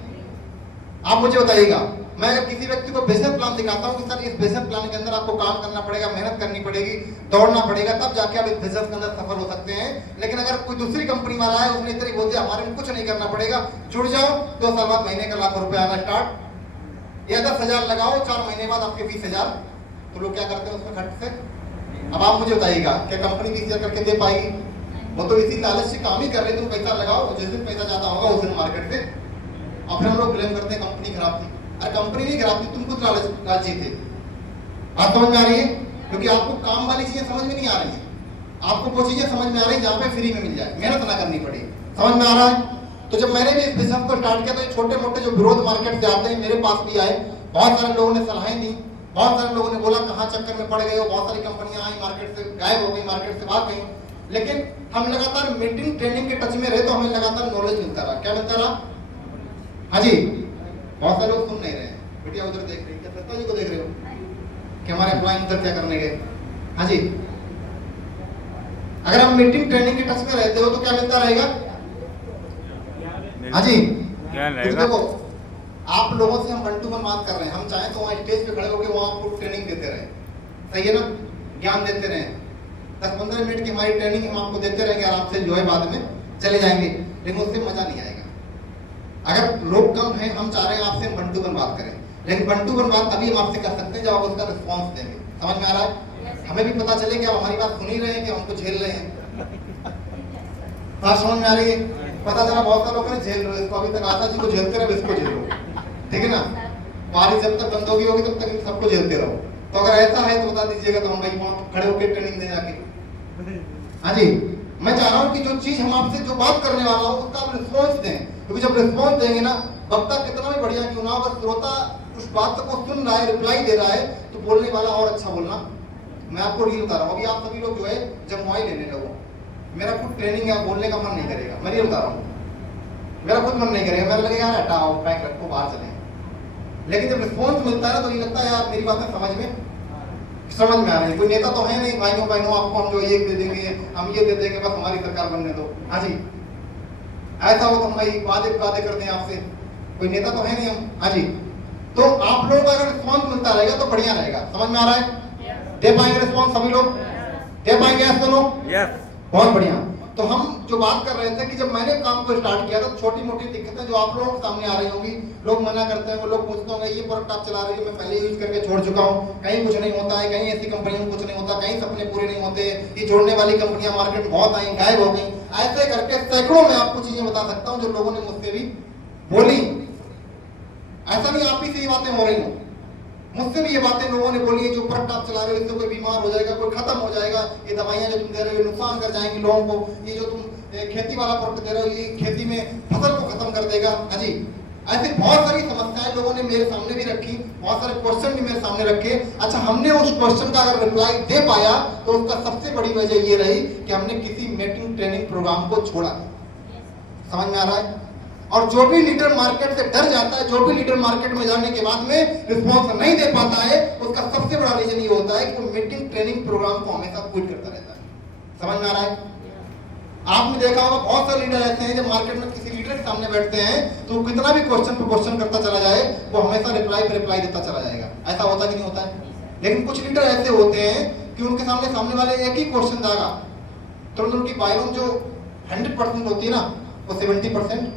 आप मुझे बताइएगा। मैं अगर किसी व्यक्ति को बिजनेस प्लान दिखाता हूं कि सर इस बिजनेस प्लान के अंदर आपको काम करना पड़ेगा, मेहनत करनी पड़ेगी, दौड़ना पड़ेगा, तब जाके आप इस बिजनेस के अंदर सफल हो सकते हैं। लेकिन अगर कोई दूसरी कंपनी वाला है, उसने इतनी बोल दिया हमारे में कुछ नहीं करना पड़ेगा, जुड़ जाओ, 2 साल बाद महीने का लाखों रुपए आना स्टार्ट, या 10,000 लगाओ, 4 महीने बाद आपके 20,000। तो लोग क्या करते हैं उसमें खट से? अब आप मुझे बताइएगा, क्या कंपनी 20,000 करके दे पाएगी? वो तो इसी लालच से काम ही कर रहे, तुम पैसा लगाओ, जिस दिन पैसा ज्यादा होगा उस दिन मार्केट से। और फिर हम लोग ब्लेम करते हैं कंपनी खराब थी। अरे कंपनी नहीं खराब थी, तुम खुद लालची थे। बात समझ में आ रही है? क्योंकि आपको काम वाली चीजें समझ में नहीं आ रही है, आपको वो चीजें समझ में आ रही है जहाँ पे फ्री में मिल जाए, मेहनत ना करनी पड़े। समझ में आ रहा है? तो जब मैंने भी इस बिजनेस को स्टार्ट किया तो ये छोटे मोटे जो विरोध मार्केट से आते हैं मेरे पास भी आए। बहुत सारे लोगों ने सलाहें दी, बहुत सारे लोगों ने बोला कहाँ चक्कर में पड़ गए हो, बहुत सारी कंपनियां आई मार्केट से गायब हो गई, मार्केट से भाग गई। लेकिन हम लगातार मीटिंग ट्रेनिंग के टच में रहे तो हमें लगातार नॉलेज मिलता रहा। क्या मिलता रहा? हाँ जी, बहुत सारे लोग सुन नहीं रहे हैं। बेटिया उधर देख रही है, क्या सत्ता जी को देख रहे हो कि हमारे एम्प्लॉय उधर क्या करने गए? हाँ जी, अगर हम मीटिंग ट्रेनिंग के टच में रहते हो तो क्या मिलता रहेगा? हाँ जी, देखो आप लोगों से हम 1 to 1 बात कर रहे हैं, हम चाहें तो वहाँ स्टेज पे खड़े होकर वहाँ आपको ट्रेनिंग देते रहे, सही है ना, ज्ञान देते रहे। 10-15 मिनट की हमारी ट्रेनिंग हम आपको देते रहेंगे आराम से, जो है बाद में चले जाएंगे, लेकिन उससे मजा नहीं आएगा। अगर लोग कम हैं, हम चाह रहे हैं आपसे 1 to 1 बात करें, लेकिन 1 to 1 बात तभी हम आपसे कर सकते हैं जब आप उसका रिस्पॉन्स देंगे। समझ में आ रहा है? हमें भी पता चले कि आप हमारी बात सुन ही रहे हैं कि हमको झेल रहे हैं। बात समझ में आ रही है? पता चला बहुत सारे लोग ने झेल रहे इसको, अभी तक आशा जी को झेलते रहे, इसको झेलो, ठीक है ना। बारिश जब तक बंद होगी तब तक इन सबको झेलते रहो। तो अगर ऐसा है तो बता दीजिएगा, तो हम भाई वहाँ खड़े होकर ट्रेनिंग दे जाके। हाँ जी, मैं चाह रहा हूँ कि जो चीज हम आपसे जो बात करने वाला हूँ उसका आप रिस्पॉन्स दें, क्योंकि जब रिस्पॉन्स देंगे ना, वक्ता कितना भी बढ़िया क्यों ना हो, अगर श्रोता उस बात को सुन रहा है, रिप्लाई दे रहा है, तो बोलने वाला और अच्छा बोलना। मैं आपको रियल बता रहा हूँ, अभी आप सभी लोग जो है जब मोबाइल लेने लगो, मेरा खुद ट्रेनिंग है, बोलने का मन नहीं करेगा, मैं रियल बता रहा हूँ, मेरा खुद मन नहीं करेगा, मेरा लगेगा यार हटाओ पैक रखो बाहर चले। लेकिन जब रिस्पॉन्स मिलता है ना, तो ये लगता है यार मेरी बातें समझ में आ रही है। कोई नेता तो है नहीं, भाइयों आपको हम जो ये दे देंगे, हम ये दे देंगे, बस हमारी सरकार बनने दो। हाँ जी, ऐसा हो तो हम भाई वादे करते हैं आपसे, कोई नेता तो है नहीं हम। हाँ जी, तो आप लोगों का अगर रिस्पॉन्स मिलता रहेगा तो बढ़िया रहेगा। समझ में आ रहा है? दे पाएंगे रिस्पॉन्स सभी लोग? दे पाएंगे ऐसे लोग? यस। बहुत बढ़िया। तो हम जो बात कर रहे थे कि जब मैंने काम को स्टार्ट किया था, छोटी मोटी दिक्कतें जो आप लोगों के सामने आ रही होंगी, लोग मना करते हैं, वो लोग पूछते होंगे ये प्रोडक्ट आप चला रही हो, मैं पहले यूज करके छोड़ चुका हूँ, कहीं कुछ नहीं होता है, कहीं ऐसी कंपनियों में कुछ नहीं होता, कहीं सपने पूरे नहीं होते, ये छोड़ने वाली कंपनियां मार्केट में बहुत आई, गायब हो गई। ऐसे करके सैकड़ों में आपको चीजें बता सकता हूँ जो लोगों ने मुझसे भी बोली। ऐसा नहीं आप ही से ये बातें हो रही हो, मुझसे भी ये बातें लोगों ने बोली है, जो प्रोडक्ट आप चला रहे हो इससे कोई बीमार हो जाएगा, कोई खत्म हो जाएगा, ये दवाइयां जो तुम दे रहे हो नुकसान कर जाएंगी लोगों को, ये जो तुम खेती वाला प्रोडक्ट दे रहे हो ये खेती में फसल को खत्म कर देगा। हाँ जी, ऐसी बहुत सारी समस्याएं लोगों ने मेरे सामने भी रखी, बहुत सारे क्वेश्चन भी मेरे सामने रखे। अच्छा, हमने उस क्वेश्चन का अगर रिप्लाई दे पाया तो उसका सबसे बड़ी वजह ये रही कि हमने किसी मीटिंग ट्रेनिंग प्रोग्राम को छोड़ा। समझ में आ रहा है? और जो भी लीडर मार्केट से डर जाता है, जो भी लीडर मार्केट में जाने के बाद में रिस्पॉन्स नहीं दे पाता है, उसका सबसे बड़ा रीजन ये होता है कि वो मीटिंग ट्रेनिंग प्रोग्राम को हमेशा क्विट करता रहता है। समझ में आ रहा है? आपने देखा होगा बहुत सारे लीडर ऐसे हैं जब मार्केट में किसी लीडर के सामने बैठते हैं तो कितना भी क्वेश्चन पर क्वेश्चन करता चला जाए, वो हमेशा रिप्लाई पे रिप्लाई देता चला जाएगा। ऐसा होता कि नहीं होता है? लेकिन कुछ लीडर ऐसे होते हैं कि उनके सामने वाले एक ही क्वेश्चन जाएगा, तुरंत उनकी बायोलॉजी जो 100% होती है ना, वो 70%,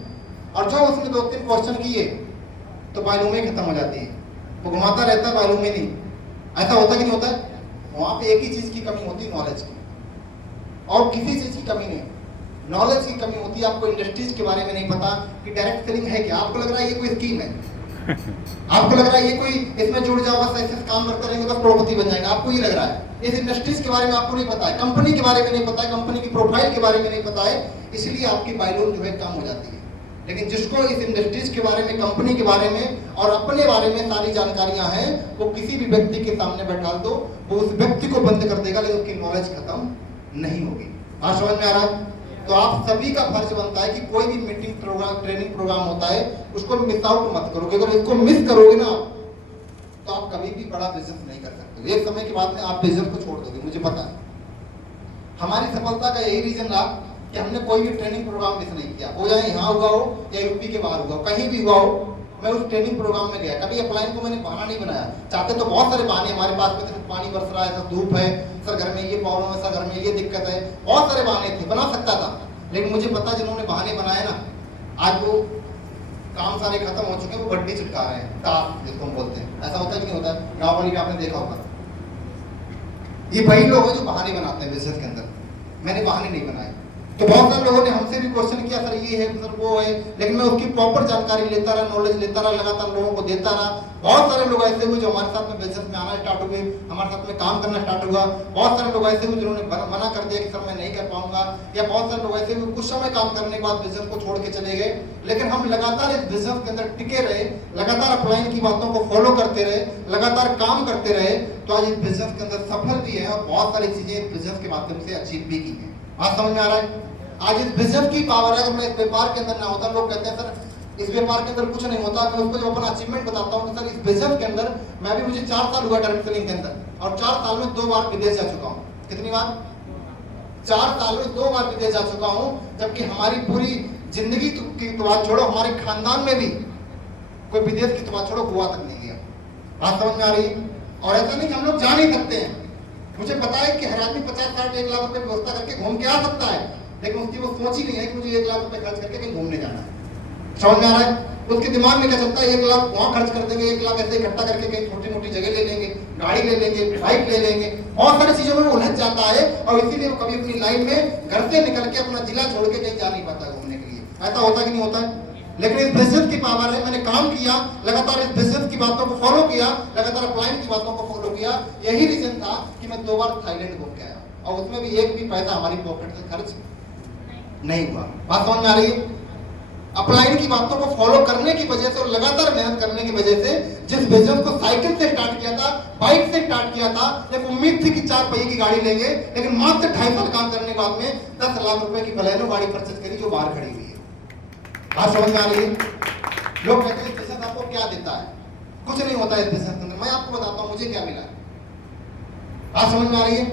और जो उसने 2-3 क्वेश्चन किए तो बायोलॉजी खत्म हो जाती है, वो घुमाता रहता है बायोलॉजी नहीं। ऐसा होता कि नहीं होता है? वहां पे एक ही चीज की कमी होती है, नॉलेज की, और किसी चीज की कमी नहीं। नॉलेज की कमी होती है, आपको इंडस्ट्रीज के बारे में नहीं पता कि डायरेक्ट सेलिंग है क्या, आपको लग रहा है ये कोई स्कीम है, आपको लग रहा है ये कोई इसमें जुड़ जाओ बस ऐसे काम करते रहेंगे बस करोड़पति बन जाएगा, आपको ये लग रहा है। इस इंडस्ट्रीज के बारे में आपको नहीं पता है, कंपनी के बारे में नहीं पता है, कंपनी की प्रोफाइल के बारे में नहीं पता है, इसलिए आपकी बायोलॉजी जो है कम हो जाती है। लेकिन जिसको इस इंडस्ट्रीज के बारे में, कंपनी के बारे में और अपने बारे में सारी जानकारियां हैं, वो किसी भी व्यक्ति के सामने बैठा दो, वो उस व्यक्ति को बंद कर देगा, लेकिन उसकी नॉलेज खत्म नहीं होगी। आज समझ में आ रहा है? तो आप सभी का फर्ज बनता है कि कोई भी मीटिंग प्रोग्राम, ट्रेनिंग प्रोग्राम होता है, उसको मिस आउट मत करोगे। अगर इसको मिस करोगे ना तो आप कभी भी बड़ा बिजनेस नहीं कर सकते। एक समय के बाद में आप बिजनेस को छोड़ दोगे, मुझे पता है। हमारी सफलता का यही रीजन रहा कि हमने कोई भी ट्रेनिंग प्रोग्राम मिस नहीं किया, हो जाए यहाँ हुआ हो या यूपी के बाहर हुआ हो, कहीं भी हुआ हो, मैं उस ट्रेनिंग प्रोग्राम में गया। कभी अपलाइन को मैंने बहाना नहीं बनाया। चाहते तो बहुत सारे बहाने हमारे पास में थे, पानी बरस रहा है, सर धूप है, सर घर में ये प्रॉब्लम है, सर घर में ये दिक्कत है, बहुत सारे बहाने थे, बना सकता था। लेकिन मुझे पता जिन्होंने बहाने बनाए ना, आज वो काम सारे खत्म हो चुके हैं, वो गड्डी चिपका रहे हैं, टाप जिसको हम बोलते हैं। ऐसा होता है कि नहीं होता है? गाँव वाली में आपने देखा होगा, ये वही लोग हैं जो बहाने बनाते हैं बिजनेस के अंदर। मैंने बहाने नहीं बनाए। तो बहुत सारे लोगों ने हमसे भी क्वेश्चन किया, सर ये है, सर वो है, लेकिन मैं उसकी प्रॉपर जानकारी लेता रहा, नॉलेज लेता रहा, लगातार लोगों को देता रहा। बहुत सारे लोग ऐसे हुए जो हमारे साथ में बिजनेस में आना स्टार्ट हुए, हमारे साथ में काम करना स्टार्ट हुआ। बहुत सारे लोग ऐसे हुए जिन्होंने मना कर दिया कि सर मैं नहीं कर पाऊंगा, या बहुत सारे लोग ऐसे हुए कुछ समय काम करने के बाद बिजनेस को छोड़ के चले गए। लेकिन हम लगातार इस बिजनेस के अंदर टिके रहे, लगातार अपलाइन की बातों को फॉलो करते रहे, लगातार काम करते रहे, तो आज इस बिजनेस के अंदर सफल भी है और बहुत सारी चीजें इस बिजनेस के माध्यम से अचीव भी की है। आज समझ में आ रहा है? आज इस बिजनेस की पावर है। अगर मैं इस व्यापार के अंदर ना होता, लोग कहते हैं सर इस व्यापार के अंदर कुछ नहीं होता, मैं उसको जब अपना अचीवमेंट बताता हूँ कि सर इस बिजनेस के अंदर मैं भी, मुझे 4 साल हुआ डायरेक्ट सेलिंग के अंदर, और 4 साल में 2 बार विदेश जा चुका हूँ। कितनी बार? 4 साल में 2 बार विदेश जा चुका हूँ, जबकि हमारी पूरी जिंदगी की तो बात छोड़ो, हमारे खानदान में भी कोई विदेश की तो बात छोड़ो, गोवा तक नहीं गया। बात समझ में आ रही? और ऐसा नहीं कि हम लोग जा नहीं सकते हैं। मुझे पता है कि हर आदमी 50-60-1 लाख रुपए व्यवस्था करके घूम के आ सकता है, लेकिन उसकी वो सोच ही नहीं है कि मुझे 1 लाख रुपए खर्च करके कहीं घूमने जाना है। समझ में आ रहा है? उसके दिमाग में क्या चलता है, 1 लाख वहां खर्च कर देंगे, 1 लाख ऐसे इकट्ठा करके कहीं छोटी मोटी जगह ले लेंगे, गाड़ी ले लेंगे, बाइक ले लेंगे, बहुत सारी चीजों में उलझ जाता है, और इसीलिए वो कभी अपनी लाइफ में घर से निकल के अपना जिला छोड़ के कहीं जा नहीं पाता घूमने के लिए। ऐसा होता कि नहीं होता है? लेकिन इस बिजनेस की पावर है, मैंने काम किया, लगातार इस बिजनेस की बातों को फॉलो किया, लगातार अपलाइन की बातों को फॉलो किया। यही रीजन था कि मैं 2 बार थाईलैंड घूम के आया और उसमें भी एक भी पैसा हमारी पॉकेट से खर्च नहीं हुआ। बात समझ में आ रही है? अपलाइन की बातों को फॉलो करने की वजह से और लगातार मेहनत करने की वजह से जिस बिजनेस को साइकिल से स्टार्ट किया था, बाइक से स्टार्ट किया था, एक उम्मीद थी कि 4 पहिए की गाड़ी लेंगे, लेकिन मात्र 2.5 साल काम करने के बाद में 10 लाख रुपए की बलेनो गाड़ी परचेज करी जो बाहर खड़ी हुई है। बात समझ में आ रही है? लोग कहते हैं बिजनेस आपको क्या देता है? कुछ नहीं होता है इस बिजनेस के अंदर। मैं आपको बताता हूँ मुझे क्या मिला। बात समझ में आ रही है?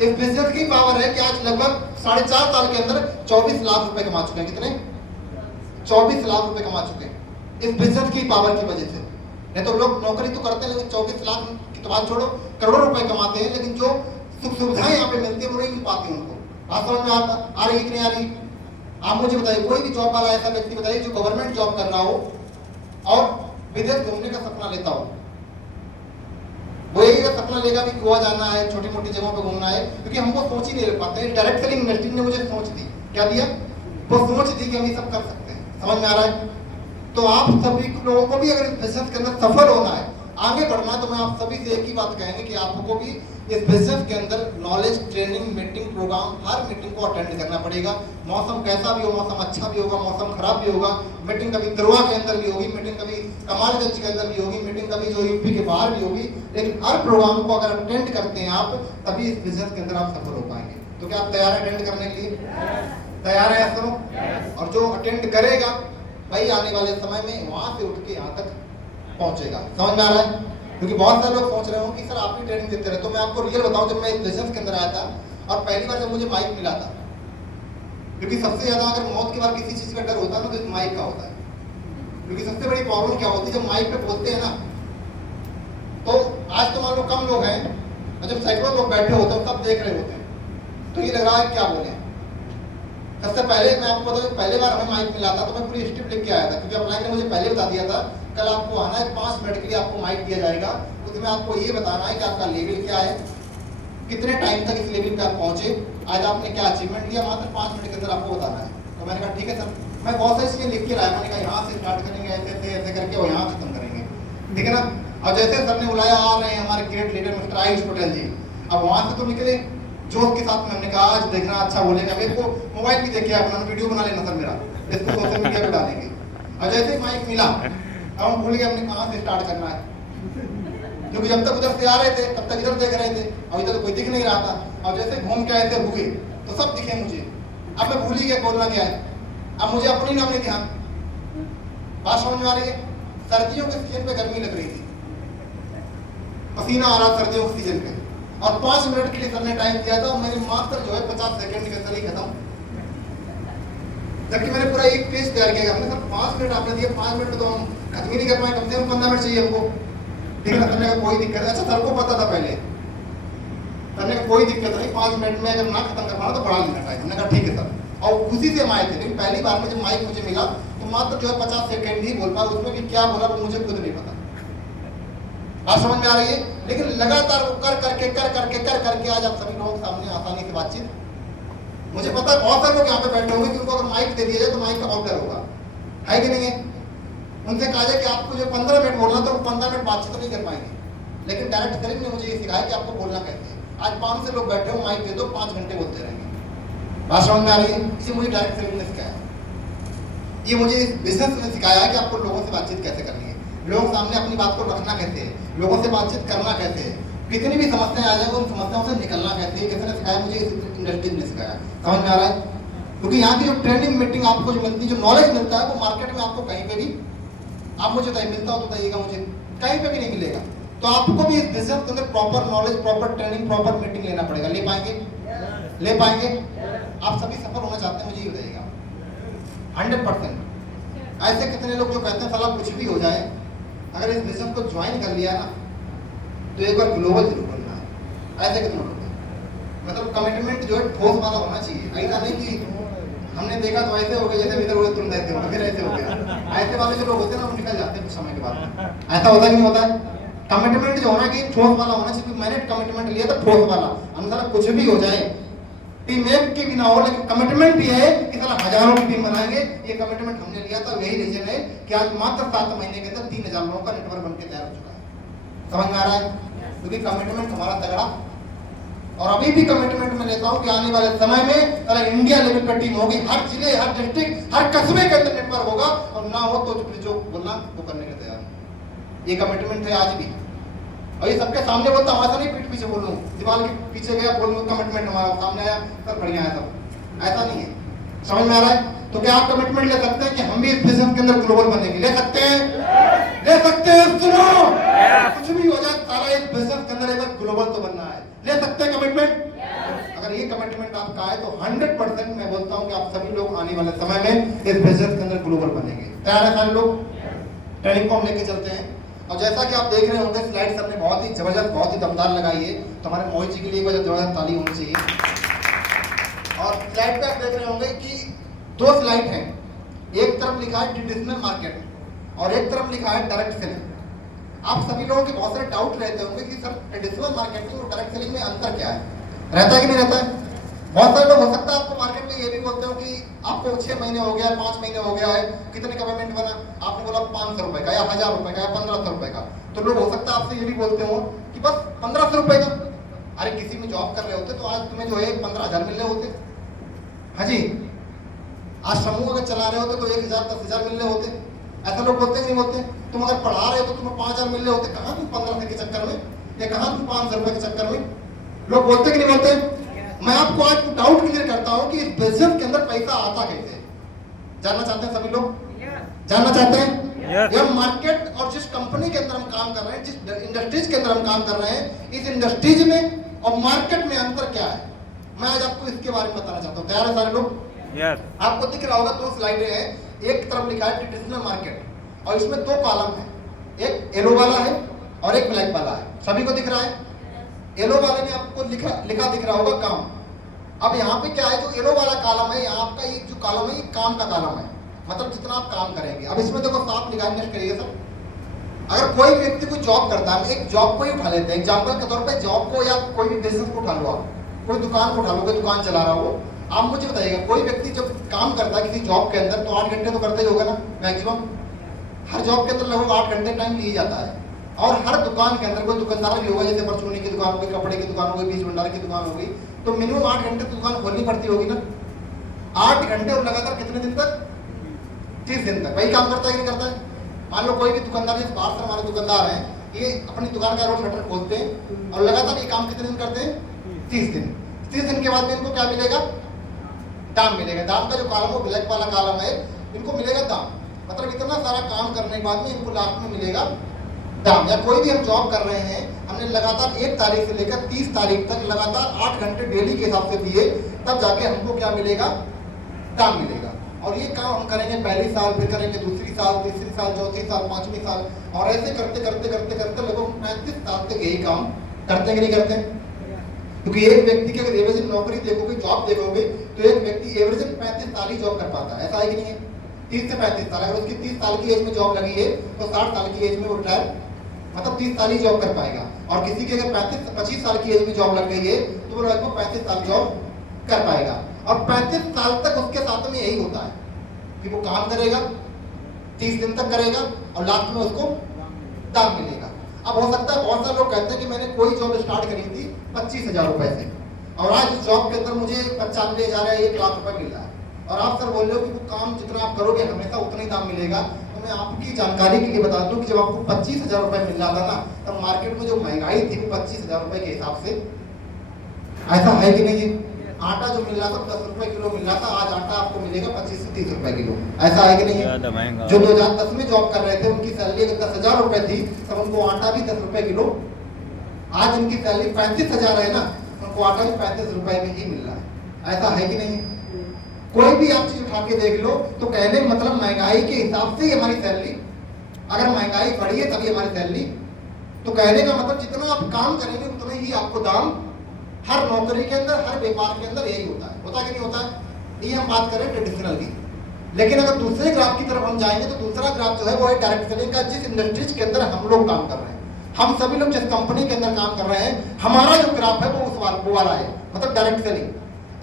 इस बिजनेस की पावर है कि आज लगभग 4.5 साल के अंदर 24 लाख रुपए कमा चुके हैं। कितने? 24 लाख रुपए कमा चुके हैं इस बिजनेस की पावर की वजह से। नहीं तो लोग नौकरी तो करते हैं, लेकिन 24 लाख की तो बात छोड़ो, करोड़ों रुपए कमाते हैं, लेकिन जो सुख सुविधाएं यहाँ पे मिलती है वो नहीं मिल पाती उनको। बात समझ में आ रही कि नहीं आ रही? आप मुझे बताइए, कोई भी जॉब वाला ऐसा व्यक्ति बताइए जो गवर्नमेंट जॉब कर रहा हो और विदेश घूमने का सपना लेता हो। वो यही का सपना लेगा भी गोवा जाना है, छोटी मोटी जगहों पे घूमना है, क्योंकि हमको सोच ही नहीं ले पाते। डायरेक्ट सेलिंग इंडस्ट्री ने मुझे सोच दी, क्या दिया? वो सोच दी कि हम ये सब कर सकते हैं। समझ में आ रहा है? तो आप सभी लोगों को भी अगर इस बिजनेस के अंदर सफल होना है, आगे बढ़ना है, तो मैं आप सभी से एक ही बात कहेंगे कि आपको भी इस बिजनेस के अंदर नॉलेज, ट्रेनिंग, मीटिंग, प्रोग्राम, हर मीटिंग को अटेंड करना पड़ेगा। मौसम कैसा भी हो, मौसम अच्छा भी होगा, मौसम खराब भी होगा, मीटिंग कभी दरवा के अंदर भी होगी, मीटिंग कभी कमालगंज के अंदर भी होगी, मीटिंग कभी जो यूपी के बाहर भी होगी, लेकिन हर प्रोग्राम को अगर अटेंड करते हैं आप, तभी इस बिजनेस के अंदर आप सफल हो पाएंगे। तो क्या आप तैयार हैं अटेंड करने के लिए? तैयार है सुनो? और जो अटेंड करेगा भाई आने वाले समय में वहां से उठ के यहाँ तक पहुंचेगा। समझ में आ रहा है? क्योंकि बहुत सारे लोग सोच रहे हो कि सर आप ही ट्रेनिंग देते रहे। तो मैं आपको रियल बताऊं, जब मैं इस बिजनेस के अंदर आया था और पहली बार जब मुझे माइक मिला था, क्योंकि सबसे ज्यादा अगर मौत के बाद किसी चीज का डर होता है ना तो इस माइक का होता है। क्योंकि सबसे बड़ी प्रॉब्लम क्या होती है, जब माइक पे बोलते हैं ना, तो आज तो मान लो कम लोग हैं और जब सैकड़ों लोग बैठे होते हैं सब देख रहे होते हैं, तो ये लग रहा है क्या बोले। सबसे पहले मैं आपको बताऊं, पहले बार हमें माइक मिला था तो मैं पूरी स्क्रिप्ट लिख के आया था, क्योंकि अपलाइन ने मुझे पहले बता दिया था कल आपको आना है, 5 मिनट के लिए आपको माइक दिया जाएगा। उसमें आपको ये बताना है कि आपका लेवल क्या है, कितने टाइम तक इस लेवल पे आप पहुंचे, आज आपने क्या अचीवमेंट लिया, मात्र 5 मिनट के अंदर आपको बताना है। तो मैंने कहा ठीक है सर। मैं बहुत सारी चीजें लिख के लाया, मैंने कहा यहाँ से स्टार्ट करेंगे, ऐसे ऐसे करके और यहाँ खत्म करेंगे, ठीक है ना। और जैसे सर ने बुलाया, आ रहे हैं हमारे great leader mister Ayush Patel ji. अब वहां से तो निकले जोश के साथ में, हमने कहा आज देखना अच्छा बोलेगा, मेरे को मोबाइल भी देखिए अपना, वीडियो बना लेना सर मेरा, इसको सोशल मीडिया पे डालेंगे। और जैसे माइक मिला अब हम भूल गए हमने कहाँ से स्टार्ट करना है, क्योंकि जब तक उधर से आ रहे थे तब तक इधर देख रहे थे, अब इधर कोई दिख नहीं रहा था। और जैसे घूम के आए थे हुए तो सब दिखे मुझे। अब मैं भूल ही गया बोलना क्या है, अब मुझे अपनी नाम नहीं ध्यान। बात समझ में आ रही है? सर्दियों के सीजन पे गर्मी लग रही थी, पसीना आ रहा सर्दियों के सीजन पे, और 5 मिनट के लिए सर ने टाइम दिया था और मेरी मास्टर जो है 50 सेकंड के अंदर ही खत्म। जबकि मैंने पूरा एक पेज तैयार किया, हमने सर 5 मिनट आपने दिए, 5 मिनट में तो हम खत्म ही नहीं कर पाए, कम से कम 15 मिनट चाहिए हमको, ठीक है ना। सर ने कोई दिक्कत है, अच्छा सर को पता था पहले, सर ने कोई दिक्कत नहीं, 5 मिनट में अगर ना खत्म कर पाना तो बढ़ा लेना टाइम। हमने कहा ठीक है सर, और खुशी से हम आए थे। लेकिन पहली बार में जब माइक मुझे मिला तो मात्र जो है 50 सेकंड ही बोल पाया, उसमें भी क्या बोला वो मुझे खुद नहीं पता। बात समझ में आ रही है? लेकिन लगातार वो कर करके आज आप सभी लोगों के सामने आसानी से बातचीत। मुझे पता है बहुत सारे लोग यहाँ पे बैठे होंगे कि उनको अगर माइक दे दिया जाए तो माइक का बहुत डर होगा, है कि नहीं है? उनसे कहा जाए कि आपको जो 15 मिनट बोलना तो 15 मिनट बातचीत तो नहीं कर पाएंगे। लेकिन डायरेक्ट सेलिंग ने मुझे ये सिखाया कि आपको बोलना कैसे है। आज 500 लोग बैठे हो, माइक दे दो, 5 घंटे बोलते रहेंगे। बात समझ में आ रही है? इसे मुझे डायरेक्ट सेलिंग ने सिखाया, ये मुझे बिजनेस ने सिखाया है कि आपको लोगों से बातचीत कैसे करनी है, लोगों के सामने अपनी बात को रखना कैसे है, लोगों से बातचीत करना कैसे है, कितनी भी समस्याएं आ जाए उन समस्याओं से निकलना कैसे है। किसने सिखाया? मुझे इस इंडस्ट्री ने सिखाया। समझ में आ रहा है? क्योंकि यहाँ की जो ट्रेनिंग मीटिंग आपको जो मिलती है, जो नॉलेज मिलता है, वो मार्केट में आपको कहीं पे भी, आप मुझे मिलता हो तो बताइएगा, मुझे कहीं पे भी नहीं मिलेगा। तो आपको भी इस बिजनेस के अंदर proper knowledge, proper training, proper meeting लेना पड़ेगा। ले पाएंगे? ले पाएंगे? आप सभी सफल होना चाहते हैं, मुझे ये बताइएगा 100%। ऐसे कितने लोग जो कहते हैं साला कुछ भी हो जाए, अगर इस बिजनेस को ज्वाइन कर लिया ना तो एक बार ग्लोबल जरूर बनना है। ऐसे कितने लोग हैं? मतलब कमिटमेंट जो है ठोस वाला होना चाहिए। ऐसा नहीं कि हमने देखा तो ऐसे हो गए, जैसे इधर हुए तुम ऐसे हो, फिर ऐसे हो गया। ऐसे वाले जो लोग होते हैं ना वो निकल जाते हैं कुछ समय के बाद। ऐसा होता है कि नहीं होता है? कमिटमेंट जो होना कि ठोस वाला होना चाहिए। मैंने कमिटमेंट लिया था ठोस वाला, अंदर कुछ भी हो जाए टीम एक की भी ना हो, लेकिन कमिटमेंट ये है कि साला हजारों की टीम बनाएंगे। ये कमिटमेंट हमने लिया था, यही रीजन है कि आज मात्र 7 महीने के अंदर 3000 लोगों का नेटवर्क बनकर तैयार हो चुका है। समझ में आ रहा है? क्योंकि कमिटमेंट हमारा तगड़ा, और अभी भी कमिटमेंट में लेता हूं कि आने वाले समय में साला इंडिया लेवल पर टीम होगी, हर जिले, हर डिस्ट्रिक्ट, हर कस्बे के अंदर नेटवर्क होगा, और ना हो तो जो बोलना वो करने के तैयार है। ये कमिटमेंट है आज भी, और ये सबके सामने बोलता, हमारा नहीं पीठ पीछे बोल लूं, दीवार के पीछे गया बोल लूं, कमिटमेंट हमारा सामने आया सर बढ़िया है सब, ऐसा नहीं है। समझ में आ रहा है? तो क्या आप कमिटमेंट ले सकते हैं कि हम भी इस बिजनेस के अंदर ग्लोबल बनेंगे? ले सकते हैं, ले सकते हैं। सुनो, कुछ भी हो जाए सारा इस बिजनेस के अंदर एक बार ग्लोबल तो बनना है। ले सकते हैं कमिटमेंट? अगर ये कमिटमेंट आपका है तो 100% मैं बोलता हूं कि आप सभी लोग आने वाले समय में इस बिजनेस के अंदर ग्लोबल बनेंगे। तैयार है सारे लोग? ट्रेनिंग को हम लेके चलते हैं, और जैसा कि आप देख रहे होंगे स्लाइड हमने बहुत ही जबरदस्त, बहुत ही दमदार लगाई है, तो हमारे मोहित जी के लिए जबरदस्त ताली होनी चाहिए। और स्लाइड पे आप देख रहे होंगे कि 2 स्लाइड हैं, एक तरफ लिखा है ट्रेडिशनल मार्केट और एक तरफ लिखा है डायरेक्ट सेलिंग। आप सभी लोगों के बहुत सारे डाउट रहते होंगे कि सर ट्रेडिशनल मार्केटिंग और डायरेक्ट सेलिंग में अंतर क्या है? रहता है कि नहीं रहता है? बहुत सारे लोग हो सकता है आपको मार्केट में ये भी बोलते हो कि आपको 6 महीने हो गया, 5 महीने हो गया है, कितने का पेमेंट बना? आपने बोला 500 रुपए का या 1000 रुपए का या 1500 रुपए का, तो लोग हो सकता है आपसे ये भी बोलते हो कि बस 1500 रुपए का। अरे किसी में जॉब कर रहे होते तो आज तुम्हें जो है 15,000 मिल रहे होते। हाँ जी, आज समूह अगर चला रहे होते तो 1,000 10,000 मिल रहे होते। ऐसा लोग बोलते नहीं बोलते? तुम अगर पढ़ा रहे हो तो तुम्हें 5,000 मिल रहे होते, कहाँ तुम 1500 के चक्कर में, या कहाँ तुम 500 रुपए के चक्कर में? लोग बोलते कि नहीं बोलते? मैं आपको आज डाउट क्लियर करता हूं कि इस बिजनेस के अंदर पैसा आता कैसे। जानना चाहते हैं सभी लोग? जानना चाहते हैं? यह मार्केट और जिस कंपनी के अंदर हम काम कर रहे हैं, जिस इंडस्ट्रीज के अंदर हम काम कर रहे हैं, इस इंडस्ट्रीज में और मार्केट में अंतर क्या है, मैं आज आपको इसके बारे में बताना चाहता हूँ। तैयार है सारे लोग? आपको दिख रहा होगा 2 स्लाइडें हैं, एक तरफ लिखा है ट्रेडिशनल मार्केट और इसमें 2 कॉलम है, एक येलो वाला है और एक ब्लैक वाला है। सभी को दिख रहा है? येलो वाले में आपको लिखा दिख रहा होगा काम। अब यहाँ पे क्या है, जो येलो वाला कॉलम है, यहाँ आपका ये जो कॉलम है ये काम का कॉलम है, मतलब जितना आप काम करेंगे। अब इसमें देखो साफ लिखा है, करिए सर, अगर कोई व्यक्ति कोई जॉब करता है, एक जॉब को ही उठा लेते हैं एग्जाम्पल के तौर पे, जॉब को या कोई भी बिजनेस को उठा लो, आप कोई दुकान को उठा लो, कोई दुकान चला रहा हो, आप मुझे बताइएगा कोई व्यक्ति जब काम करता है किसी जॉब के अंदर तो 8 घंटे तो करता ही होगा ना मैक्सिमम। हर जॉब के अंदर लगभग 8 घंटे टाइम लिया जाता है, और हर दुकान के अंदर कोई दुकानदार भी होगा, जैसे परचूनी की दुकान हो गई, कपड़े की दुकान हो गई, बीज भंडार की दुकान हो गई, तो मिनिमम 8 घंटे तो दुकान खोलनी पड़ती होगी ना। 8 घंटे और लगातार कितने दिन तक? 30 दिन तक। वही काम करता है कि नहीं करता है? मान लो कोई भी दुकानदार, जैसे बाहर से हमारे दुकानदार हैं, ये अपनी दुकान का रोज शटर खोलते हैं और लगातार ये काम कितने दिन करते हैं? 30 दिन। 30 दिन के बाद में इनको क्या मिलेगा? दाम मिलेगा। दाम का जो कॉलम है ब्लैक वाला कॉलम है, इनको मिलेगा दाम, मतलब इतना सारा काम करने के बाद में इनको लास्ट में मिलेगा दाम। या कोई भी हम जॉब कर रहे हैं, हमने लगातार 1 तारीख से लेकर 30 तारीख तक लगातार 8 घंटे डेली के हिसाब से दिए, तब जाके हमको क्या मिलेगा? दाम मिलेगा। और ये काम हम करेंगे पहली साल, फिर करेंगे दूसरी साल, तीसरी साल, चौथी साल, 5वीं साल, और ऐसे करते करते करते करते लगभग 35 साल तक यही काम करते कि नहीं करते? क्योंकि एक व्यक्ति की अगर एवरेज नौकरी देखोगे, जॉब देखोगे, तो एक व्यक्ति एवरेज 35 साल ही जॉब कर पाता है। ऐसा है कि नहीं है? 30 से 35 साल। अगर उसकी 30 साल की एज में जॉब लगी है तो 60 साल की एज में वो रिटायर, मतलब 30 साल ही जॉब कर पाएगा। और किसी की अगर 25 साल की एज में जॉब लग गई है तो वो लगभग 35 साल जॉब कर पाएगा। और 35 साल तक उसके साथ में यही होता है कि वो काम करेगा, 30 दिन तक करेगा और लास्ट में उसको दाम मिलेगा। अब हो सकता है बहुत सारे लोग कहते हैं कि मैंने कोई जॉब स्टार्ट करी थी 25,000 रुपए से, और आज उस जॉब के अंदर मुझे 95,000 या 1 लाख रुपए मिल रहा है, और आप सर बोल रहे हो कि वो काम जितना आप करोगे हमेशा उतना ही दाम मिलेगा। तो मैं आपकी जानकारी के लिए बता दूं कि जब आपको 25,000 रुपए मिल रहा था ना, तब मार्केट में जो महंगाई थी वो 25,000 रुपए के हिसाब से, ऐसा है कि नहीं? आटा जो मिल रहा था 10 रुपए किलो मिल रहा था, आज आटा आपको मिलेगा 25 से 30 रुपए किलो। ऐसा है कि नहीं? जो 2010 में जॉब कर रहे थे उनकी सैलरी अगर 10,000 रुपए थी तब उनको आटा भी 10 रुपए किलो, आज उनकी सैलरी 35,000 है ना, उनको आटा भी 35 रुपए में ही मिल रहा है। ऐसा है कि नहीं? कोई भी आप चीज उठा के देख लो तो कहने मतलब महंगाई के हिसाब से हमारी सैलरी, अगर महंगाई बढ़ी है तभी हमारी सैलरी, तो कहने का मतलब जितना आप काम करेंगे उतना ही आपको दाम। हर नौकरी के अंदर, हर व्यापार के अंदर यही होता है कि नहीं होता है? ये हम बात करें ट्रेडिशनल की। लेकिन अगर दूसरे ग्राफ की तरफ हम जाएंगे तो दूसरा ग्राफ जो है वो है डायरेक्ट सेलिंग का, जिस इंडस्ट्रीज के अंदर हम लोग काम कर रहे हैं। हम सभी लोग जिस कंपनी के अंदर काम कर रहे हैं, हमारा जो ग्राफ है वो वो वाला है, मतलब डायरेक्ट सेलिंग।